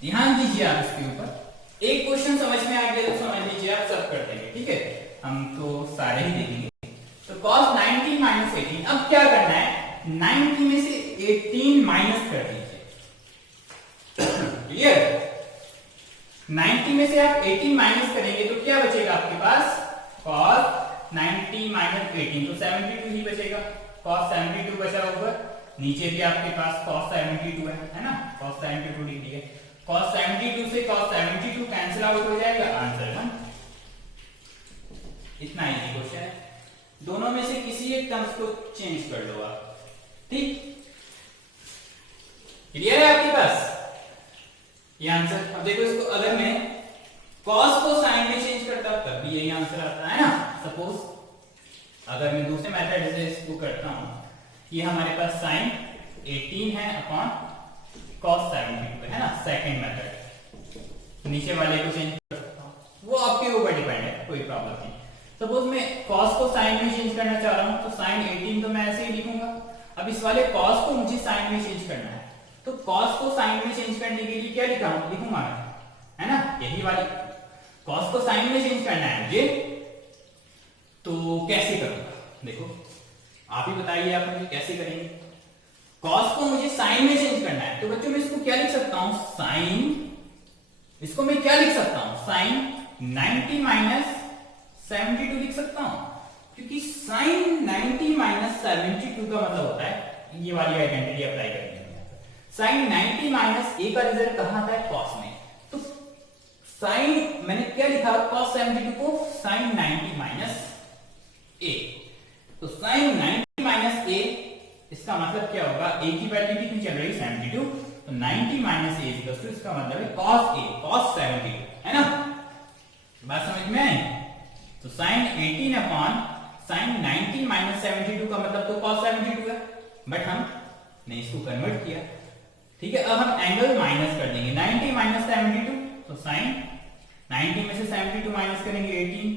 ध्यान दीजिए आप इसके ऊपर। एक क्वेश्चन समझ में आ गया तो समझ लीजिए आप सब कर देंगे, ठीक है। हम तो सारे ही देखेंगे। तो cos 90 माइनस 18, अब क्या करना है? 90 में से 18 माइनस कर दीजिए, क्लियर। 90 में से आप 18 माइनस करेंगे तो क्या बचेगा आपके पास? cos 90 माइनस 18, तो 72 ही बचेगा। cos 72 बचा ऊपर, नीचे भी आपके पास cos 72 है ना, cos 72 डिग्री है। cos 72 से cos 72 कैंसिल आउट हो जाएगा, आंसर 1। इतना इजी क्वेश्चन है। दोनों में से किसी एक टर्म्स को चेंज कर लो आप, ठीक। क्लियर है आपके पास ये आंसर? अब देखो इसको, अगर मैं cos को sin में चेंज करता तब भी यही आंसर आता है ना। सपोज अगर मैं दूसरे मेथड से इसको करता हूं, ये हमारे पास sin 18 है अपॉन cos 72 है ना, सेकंड मेथड। नीचे वाले को चेंज कर सकता हूं, वो आपके ऊपर डिपेंड है, कोई प्रॉब्लम नहीं। सपोज मैं cos को sin में चेंज करना चाह रहा हूं, तो sin 18 तो मैं ऐसे ही लिखूंगा। अब इस वाले cos को मुझे sin में चेंज करना है, तो cos को sin में चेंज करने के लिए क्या लिखूंगा मैं, है ना, यही वाली cos को sin में चेंज करना है मुझे। तो कैसे करूंगा? देखो आप ही बताइए, आप मुझे कैसे करेंगे? cos को मुझे sin में चेंज करना है, तो बच्चों मैं इसको क्या लिख सकता हूं? sin, इसको मैं क्या लिख सकता हूं? sin 90 माइनस 72 लिख सकता हूं, क्योंकि sin 90 माइनस 72 का मतलब होता है ये वाली आइडेंटिटी अप्लाई करनी है। sin 90 माइनस a का रिजल्ट कहां आता है? cos में। तो sin मैंने क्या लिखा? cos 72 को sin 90 माइनस a। तो sin 90 माइनस a, इसका मतलब क्या होगा? a की वैल्यू कितनी चल रही है? 72, तो 90 माइनस a इक्वल टू, इसका मतलब है cos a, cos 72, है ना। बात समझ में आई? तो sin 18 अपॉन sin 90 माइनस 72 का मतलब तो cos 72 है, बट हमने इसको कन्वर्ट किया, ठीक है। अब हम एंगल माइनस कर देंगे, 90 माइनस 72, तो तो साइन 90 में से 72 माइनस करेंगे 18,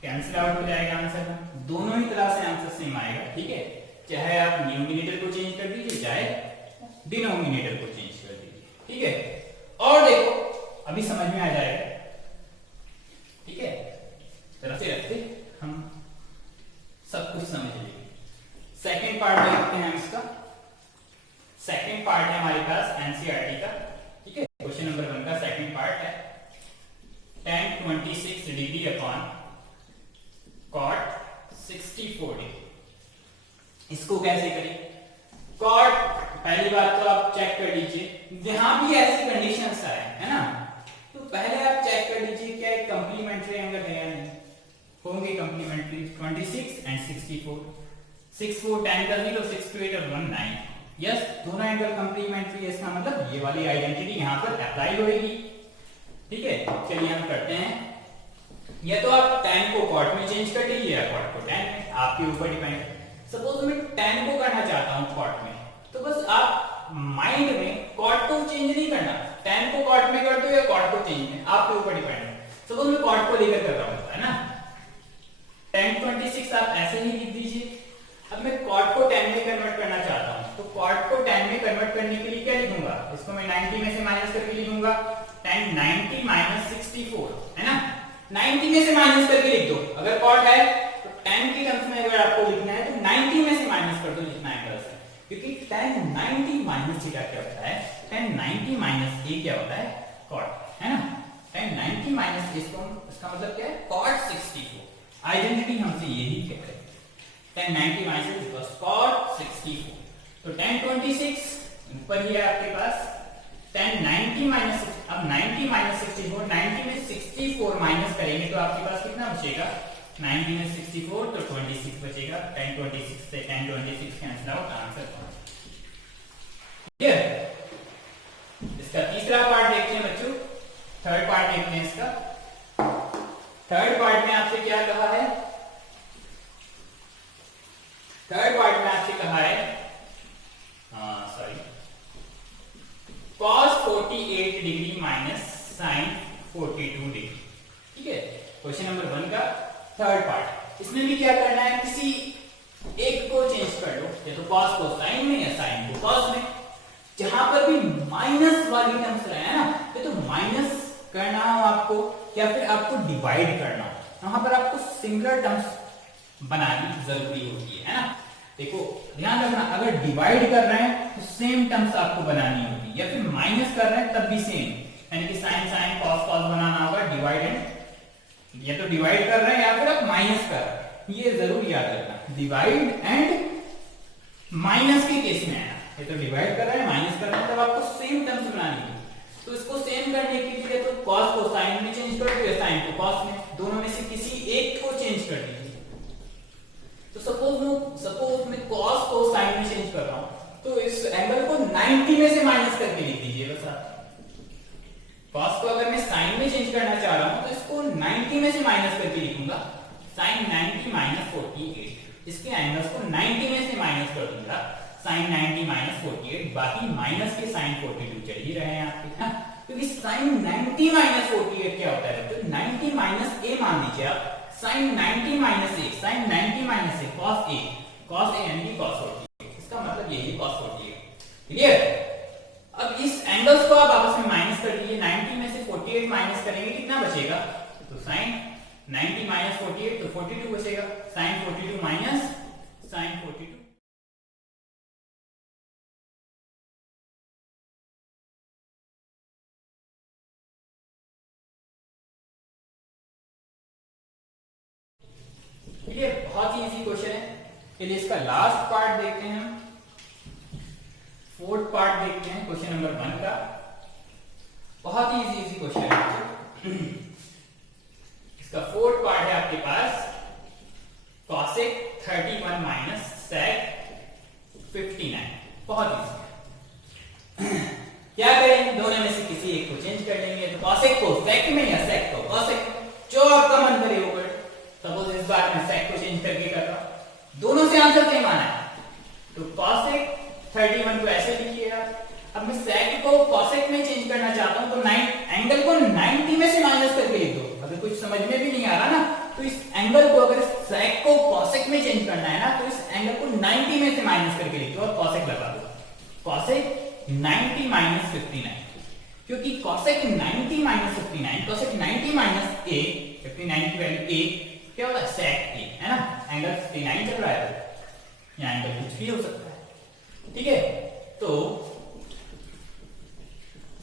कैंसिल आउट हो जाएगा आंसर। दोनों ही तरह से आंसर सेम आएगा, ठीक है, चाहे आप न्यूमिनेटर को चेंज कर दीजिए चाहे डिनोमिनेटर को चेंज कर दीजिए, ठीक है। और देखो अभी समझ में आ जाएगा, ठीक है, रखते रखते हम सब कुछ समझ लेंगे। सेकंड पार्ट देखते हैं हम इसका। सेकंड पार्ट है हमारे पास एनसीईआरटी का, ठीक है, क्वेश्चन नंबर 1 का सेकंड पार्ट है tan 26 degree upon cot 64 degree. इसको कैसे करें? cot पहली बात तो आप चेक कर लीजिए, जहां भी ऐसी कंडीशंस आए है ना, तो पहले आप चेक कर लीजिए क्या एक कंप्लीमेंट्री एंगल है या नहीं। होंगे कंप्लीमेंट्री 26 एंड 64, 64 tan का 0, 6 to 8 और 1 9, यस, दोनों एंगल कंप्लीमेंट्री है, इसका मतलब ये वाली आइडेंटिटी यहां पर अप्लाई होगी, ठीक है। चलिए हम करते हैं, या तो आप tan को cot में चेंज कर लीजिए या cot को tan में, आपके ऊपर डिपेंड। सपोज मैं tan को करना चाहता हूं cot में, तो बस आप माइंड में cot को चेंज नहीं करना, tan को cot में कर दो या cot को चेंज में, आपके ऊपर डिपेंड है। सपोज मैं cot को लेकर कर रहा हूं, है ना, tan 26 आप ऐसे ही लिख दीजिए। अब मैं cot को tan में कन्वर्ट करना चाहता हूं, तो cot को tan में कन्वर्ट करने के लिए क्या लिखूंगा, इसको मैं 90 में से माइनस करके लिखूंगा, tan 90 माइनस 64, है ना, 90 में से माइनस करके लिख दो। अगर cot है तो tan की टर्म्स में अगर आपको लिखना है तो 90 में से माइनस कर दो, लिखना है बस, क्योंकि tan 90 माइनस थीटा क्या होता है, tan 90 माइनस a क्या होता है, cot, है ना, tan 90 माइनस इसका मतलब क्या है, cot 64। आइडेंटिटी हमसे यही कह रहे हैं, tan 90 माइनस इक्वल्स cot 64। तो tan 26 ऊपर ही है आपके पास, tan 90 माइनस, अब 90 माइनस 64, 90 में 64 माइनस करेंगे तो आपके पास कितना बचेगा, 90 में 64 तो 26 बचेगा, tan 26 से tan 26 cancel out, answer clear. इसका तीसरा पार्ट देखते हैं बच्चों, थर्ड पार्ट देखते हैं इसका। थर्ड पार्ट में आपसे क्या कहा है, थर्ड पार्ट में आपसे कहा है, sorry, cos 48 degree minus sin 42 degree, ठीक है, क्वेश्चन नंबर 1 का थर्ड पार्ट। इसमें भी क्या करना है, किसी एक को चेंज कर लो, या तो cos को sin में या sin को cos में। जहां पर भी माइनस वाली टर्म्स रहे हैं ना, तो माइनस करना हो आपको या फिर आपको डिवाइड करना हो, वहां पर आपको सिंगुलर टर्म्स बनानी जरूरी होती है ना। देखो ध्यान रखना, अगर डिवाइड कर रहे हैं तो सेम टर्म्स आपको बनानी होगी, या फिर माइनस कर रहे हैं तब भी सेम, यानी कि sin sin cos cos बनाना होगा, डिवाइड एंड, या तो डिवाइड कर रहे हैं या फिर आप माइनस कर रहे हैं, ये जरूर याद रखना, डिवाइड एंड माइनस के केस में है, ये तो डिवाइड कर रहे हैं माइनस कर रहे हैं, तब आपको सेम टर्म्स बनानी होगी। तो इसको सेम करने के लिए तो cos को sin में चेंज कर दो या sin को cos में, दोनों में से किसी एक को चेंज कर दीजिए। तो सपोज मैं cos को sin में चेंज कर रहा हूं, तो इस एंगल को 90 में से माइनस करके लिख दीजिए बस आप। cos को अगर मैं sin में चेंज करना चाह रहा हूं तो इसको 90 में से माइनस करके लिखूंगा, sin 90 माइनस 48, इसके एंगल्स को 90 में से माइनस कर दूंगा, sin 90 माइनस 48, बाकी माइनस के sin 42 चल ही रहे हैं आपके, हाँ, क्योंकि sin 90 माइनस 48 क्या होता है, तो 90 माइनस a मान लीजिए आप, sin 90 minus a, sin 90 minus a, cos a यानी कि cos 48, इसका मतलब यही cos 48, क्लियर। अब इस एंगल्स को आप आपस में माइनस कर दीजिए, 90 में से 48 माइनस करेंगे कितना बचेगा, तो sin 90 माइनस 48 तो 42 बचेगा, sin 42 माइनस sin 42, क्लियर। बहुत ही इजी क्वेश्चन है। चलिए इसका लास्ट पार्ट देखते हैं हम, फोर्थ पार्ट देखते हैं क्वेश्चन नंबर 1 का। बहुत ही इजी क्वेश्चन है। इसका फोर्थ पार्ट है आपके पास cosec 31 माइनस sec 59। बहुत इजी। क्या करेंगे, दोनों में से किसी एक को चेंज कर लेंगे, तो cosec को sec में या sec को cosec, जो आपका मन करे होगा। सपोज इस बार मैं sec को चेंज करके कर रहा हूं, दोनों से आंसर सेम आना है, तो cosec 31 को ऐसे लिखिए आप। अब मैं sec को cosec में चेंज करना चाहता हूं, तो एंगल को समझ में भी नहीं आ रहा ना, तो इस एंगल को अगर सेक को कॉसेक में चेंज करना है ना, तो इस एंगल को 90 में से माइनस करके लिख दो और कॉसेक लगा दो। कॉसेक 90 माइनस 59, क्योंकि कॉसेक 90 माइनस 59, कॉसेक 90 माइनस ए, 59 की वैल्यू ए क्या होगा, सेक ए, है ना। एंगल 59 चल रहा है, तो यहाँ एंगल कुछ भी हो सकता है, ठीक है। तो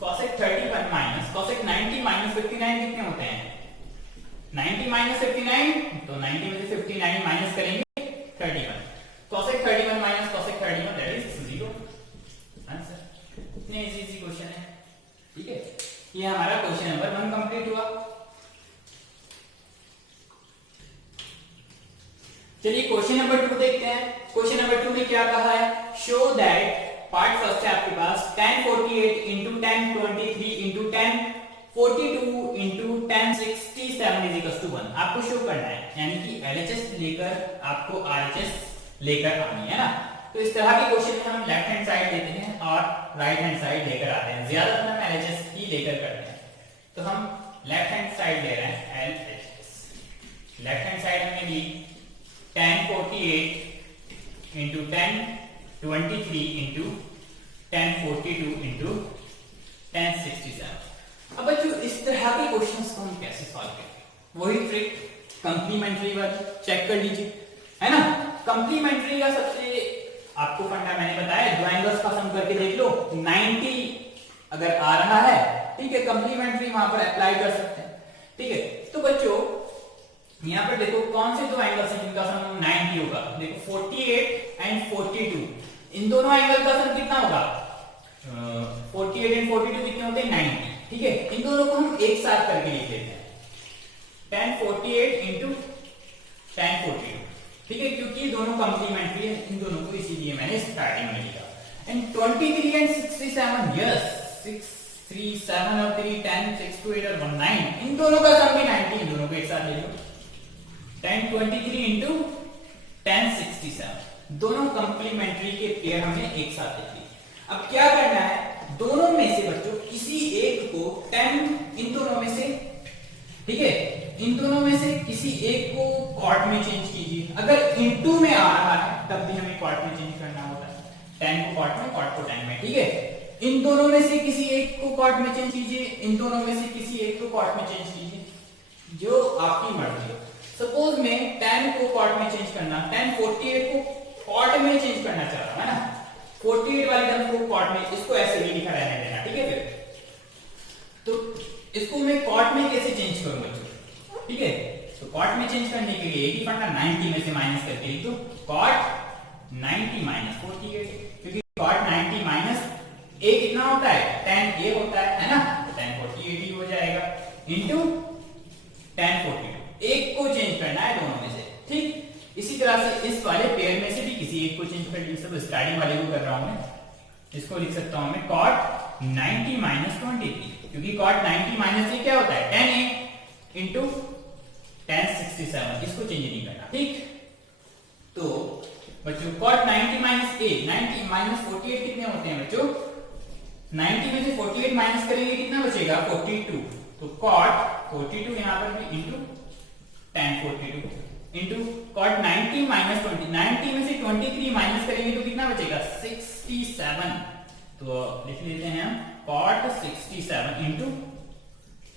cosec 31 माइनस cosec 90 माइनस 59 कितने होते हैं, 90 माइनस 59, तो 90 में से 59 माइनस करेंगे 31, cosec 31 minus cosec 31 that is 0 answer. इतने इजी क्वेश्चन है, ठीक है। ये हमारा क्वेश्चन नंबर 1 कंप्लीट हुआ। चलिए क्वेश्चन नंबर 2 देखते हैं। क्वेश्चन नंबर 2 में क्या कहा है, शो दैट, पार्ट फर्स्ट है आपके पास, tan 48 into tan 23 into tan 42 into tan 67 is equals to 1। आपको शो करना है, यानी कि LHS लेकर आपको RHS लेकर आनी है ना। तो इस तरह के क्वेश्चन में हम लेफ्ट हैंड साइड लेते हैं और राइट हैंड साइड लेकर आते हैं, ज्यादातर हम LHS ही लेकर करते हैं। तो हम लेफ्ट हैंड साइड ले रहे हैं LHS। लेफ्ट हैंड साइड हमने ली tan 48 into tan 23 into tan 42 into tan 67। अब बच्चों इस तरह के क्वेश्चंस को हम कैसे सॉल्व करेंगे, वही ट्रिक कंप्लीमेंट्री वाली चेक कर लीजिए, है ना। कंप्लीमेंट्री का सबसे आपको फंडा मैंने बताया, दो एंगल्स का सम करके देख लो, 90 अगर आ रहा है, ठीक है, कंप्लीमेंट्री वहां पर अप्लाई कर सकते हैं, ठीक है। तो बच्चों यहाँ पर देखो कौन से दो एंगल्स हैं जिनका सम 90 होगा, देखो 48 एंड 42, इन दोनों एंगल का सम कितना होगा, 48 एंड 42 कितने होते हैं, 90, ठीक है। इन दोनों को हम एक साथ करके लिख लेते हैं, tan 48 into tan 42, ठीक है, क्योंकि दोनों कंप्लीमेंट्री है, इन दोनों को इसीलिए मैंने स्टार्टिंग में लिखा। एंड 23 एंड 67, यस 6 3 7 और 3 10 6 2 8 और 1 9, इन दोनों का सम भी 90, इन दोनों को एक साथ ले लो, tan 23 into tan 67, दोनों कंप्लीमेंट्री के पेयर हमने एक साथ लिख लिए। अब क्या करना है, दोनों में से बच्चों किसी एक को tan, इन दोनों में से, ठीक है, इन दोनों में से किसी एक को कॉट में चेंज कीजिए। अगर इनटू में आ रहा है तब भी हमें कॉट में चेंज करना होता है, tan को कॉट में, कॉट को tan में, ठीक है। इन दोनों में से किसी एक को कॉट में चेंज कीजिए, इन दोनों में से किसी एक को कॉट में चेंज कीजिए, जो आपकी मर्जी है। सपोज मैं tan को कॉट में चेंज करना, tan 48 को कॉट में चेंज करना चाह रहा हूं, है ना, 48 वाली टर्म को कॉट में, इसको ऐसे भी लिखा रहने देना, ठीक है। फिर तो इसको मैं कॉट में कैसे चेंज करूं बच्चों, ठीक है। तो कॉट में चेंज करने के लिए एक ही फंडा, 90 में से माइनस करके लिख दो, कॉट 90 माइनस 48, क्योंकि कॉट 90 माइनस ए कितना होता है, tan a होता है ना, तो tan 48 ही हो जाएगा, इनटू tan 42, एक को चेंज करना है दोनों में से, ठीक। इसी तरह से इस वाले पेयर में से भी किसी एक को चेंज कर लीजिए, सब स्टार्टिंग वाले को कर रहा हूं मैं, इसको लिख सकता हूं मैं cot 90 माइनस 23, क्योंकि cot 90 माइनस ये क्या होता है, tan a इंटू tan 67, इसको चेंज नहीं करना, ठीक। तो बच्चों cot 90 माइनस a, 90 माइनस 48 कितने होते हैं बच्चों, 90 में से 48 माइनस करेंगे कितना बचेगा, 42, तो cot 42 यहां पर भी into tan 42 into cot 90 minus 20, 90 में से 23 माइनस करेंगे तो कितना बचेगा, 67, तो लिख लेते हैं हम cot 67 इंटू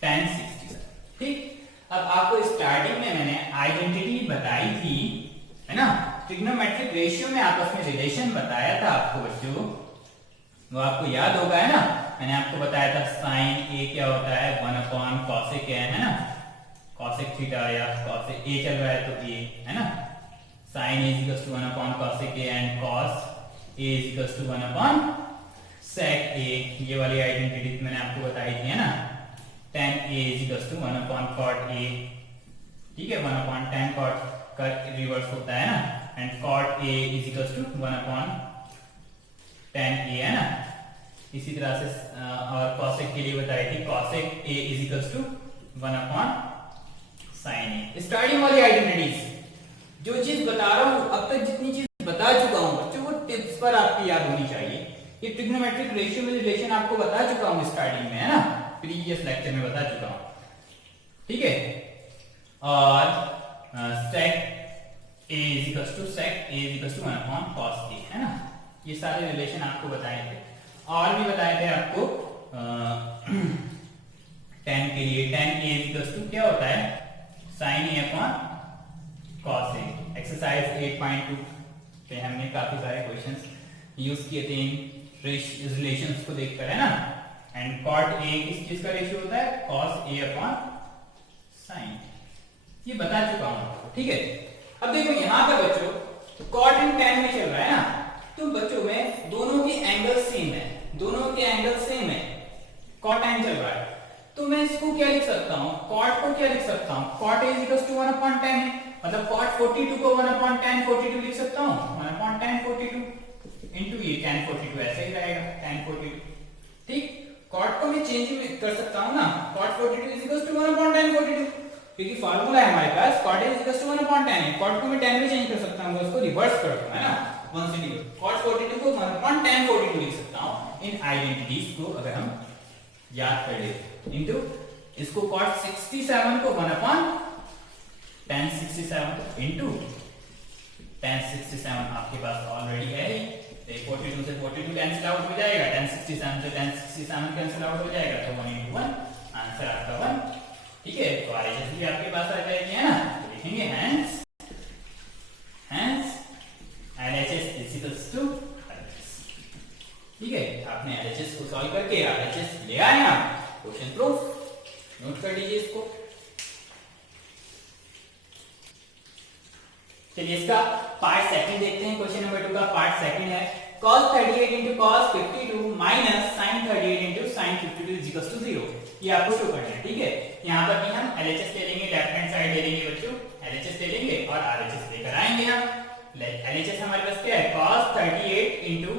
tan 67, ठीक। अब आपको स्टार्टिंग में मैंने आइडेंटिटी बताई थी, है ना, ट्रिग्नोमेट्रिक रेशियो में आपस में रिलेशन बताया था आपको बच्चों, वो आपको याद होगा, है ना। मैंने आपको बताया था sin a क्या होता है, 1 cosec a, है ना, cosec थीटा या cosec a चल रहा है तो a, है ना, sin a is equals to 1 cosec a and cos a is equals to 1 sec a, ये वाली आइडेंटिटी मैंने आपको बताई थी, है ना। tan a is equals to 1 cot a, ठीक है, 1 tan cot का रिवर्स होता है ना, and cot a is equals to 1 tan a, है ना। इसी तरह से और cosec के लिए बताई थी, cosec a is equals to 1 sin a। Starting वाली आइडेंटिटीज, जो चीज बता रहा हूं अब तक, जितनी चीज बता चुका हूं बच्चों, वो टिप्स पर आपकी याद होनी चाहिए। ये ट्रिग्नोमेट्रिक रेशियो में रिलेशन आपको बता चुका हूं स्टार्टिंग में, है ना, प्रीवियस लेक्चर में बता चुका हूं, ठीक है। और sec a is equals to 1 upon cos a, है ना। ये सारे रिलेशन आपको बताए थे और भी बताए थे आपको tan के लिए। tan a is equals to क्या होता है sin a upon cos a। Exercise 8.2 पे हमने काफी सारे क्वेश्चंस यूज किए थे इन रिलेशंस को देखकर, है ना। एंड cot a किस चीज का रेशियो होता है cos a upon sin, ये बता चुका हूं आपको, ठीक है। अब देखो यहां पर बच्चों cot एंड tan में चल रहा है ना, तो बच्चों में दोनों के एंगल सेम है, दोनों के एंगल सेम है, cot tan चल रहा है, तो मैं इसको क्या लिख सकता हूं, cot को क्या लिख सकता हूं, cot a is 1 upon tan है, मतलब cot 42 को 1 upon tan 42 लिख सकता हूं, 1 upon tan 42 into ये tan 42 ऐसे ही रहेगा tan 42, ठीक। cot को मैं चेंज कर सकता हूं ना, cot 42 is 1 upon tan 42, क्योंकि फार्मूला है हमारे पास cot a is 1 upon tan है, cot को मैं tan में चेंज कर सकता हूं, उसको रिवर्स कर दूं, है ना, 180, cot 42 को 1 upon tan 42 लिख सकता हूं। इन आइडेंटिटीज को अगर हम याद कर ले इनटू इसको cot 67 को 1 upon tan 67 इनटू tan 67 आपके पास ऑलरेडी है, 42 से 42 कैंसिल आउट हो जाएगा, tan 67 से tan 67 कैंसिल आउट हो जाएगा, तो 1 into 1 आंसर आपका 1, ठीक है। तो RHS भी आपके पास आ जाएगी, है ना, तो लिखेंगे hence RHS is equals to RHS, ठीक है। आपने RHS को सॉल्व करके RHS ले आए आप, क्वेश्चन प्रूफ, नोट कर लीजिए इसको। चलिए इसका पार्ट सेकंड देखते हैं, क्वेश्चन नंबर 2 का पार्ट सेकंड है cos 38 into cos 52 minus sin 38 into sin 52 is equals to 0, ये आपको शो करना है, ठीक है। यहाँ पर भी हम LHS ले लेंगे, लेफ्ट हैंड साइड ले लेंगे बच्चों, LHS ले लेंगे और RHS लेकर आएंगे हम। LHS हमारे पास क्या है cos 38 into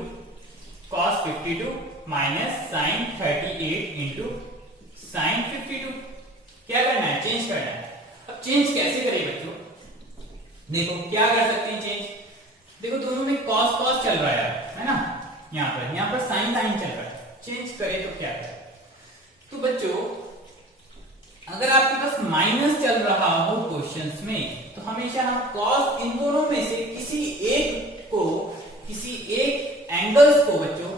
cos 52 minus sin 38 into sin 52, क्या करना है चेंज करना है। अब चेंज कैसे करें बच्चों, देखो क्या कर सकते हैं चेंज, देखो दोनों में cos cos चल रहा है ना, यहाँ पर sin sin चल रहा है, चेंज करें तो क्या करें। तो बच्चों अगर आपके पास माइनस चल रहा हो क्वेश्चंस में, तो हमेशा हम cos इन दोनों में से किसी एक एंगल्स को बच्चों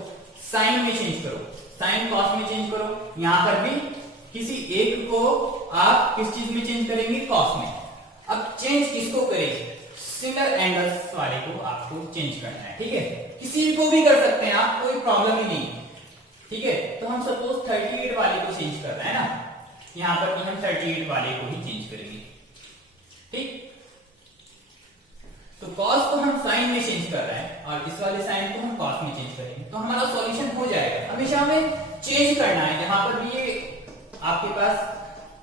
sin में चेंज करो, sin cos में चेंज करो, यहां पर भी किसी एक को आप किस चीज में चेंज करेंगे cos में। अब चेंज किसको करें, सिमिलर एंगल्स वाले को आपको चेंज करना है, ठीक है। किसी को भी कर सकते हैं आप, कोई प्रॉब्लम ही नहीं, ठीक है। तो हम सपोज 38 वाले को चेंज कर रहे हैं ना, यहां पर भी हम 38 वाले को ही चेंज करेंगे, ठीक। तो cos को हम sin में चेंज कर रहे हैं और इस वाले sin को हम cos में चेंज करेंगे, तो हमारा सॉल्यूशन हो जाएगा। हमेशा हमें चेंज करना है, यहां पर भी ये आपके पास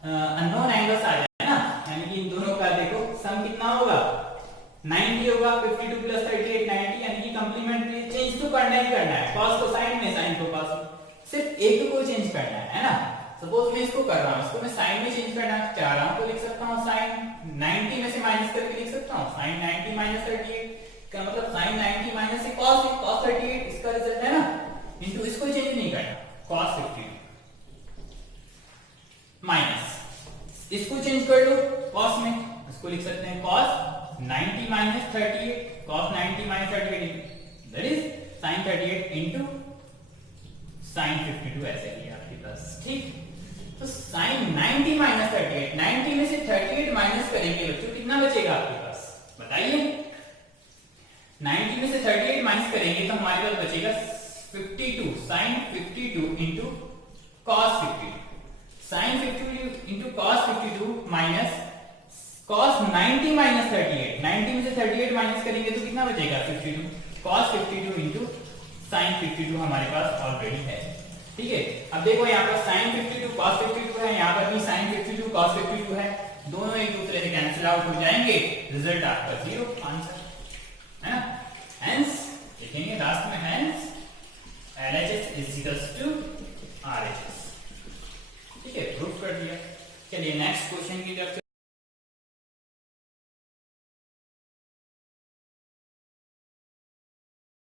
अननोन एंगल्स आ जाए ना, यानी कि इन दोनों का देखो सम कितना होगा 90 होगा, 52 प्लस 38 90, यानी कि कंप्लीमेंट्री चेंज तो करना ही करना है, cos को sin में sin को cos में, सिर्फ एक को चेंज करना है ना। सपोज मैं इसको कर रहा हूं, इसको मैं sin में चेंज करना चाह रहा हूं, तो लिख सकता हूं sin 90 में से माइनस करके लिख सकता हूं sin 90 minus 38 का मतलब sin 90 माइनस से cos 38 इसका रिजल्ट है ना, इनटू इसको चेंज नहीं करना cos 52 माइनस इसको चेंज कर लो cos में, इसको लिख सकते हैं cos 90 minus 38, cos 90 minus 38 that is sin 38 into sin 52 ऐसे ही आपके पास, ठीक। तो sin 90 minus 38, 90 में से 38 माइनस करेंगे बच्चों, कितना बचेगा आपके पास बताइए। 90 में से 38 माइनस करेंगे तो हमारे पास बचेगा 52, sin 52 into cos 52, sin 52 into cos 52 minus cos 90 minus 38, 90 में से 38 माइनस करेंगे तो कितना बचेगा 52, cos 52 into sin 52 हमारे पास ऑलरेडी है, ठीक है। अब देखो यहाँ पर sin 52 cos 52 है, यहाँ पर भी sin 52 cos 52 है, दोनों एक दूसरे से कैंसिल आउट हो जाएंगे, रिजल्ट आपका 0 आंसर, है ना। हेंस लिखेंगे लास्ट में hence LHS is equals to RHS, ठीक है, प्रूफ कर दिया। चलिए नेक्स्ट क्वेश्चन की तरफ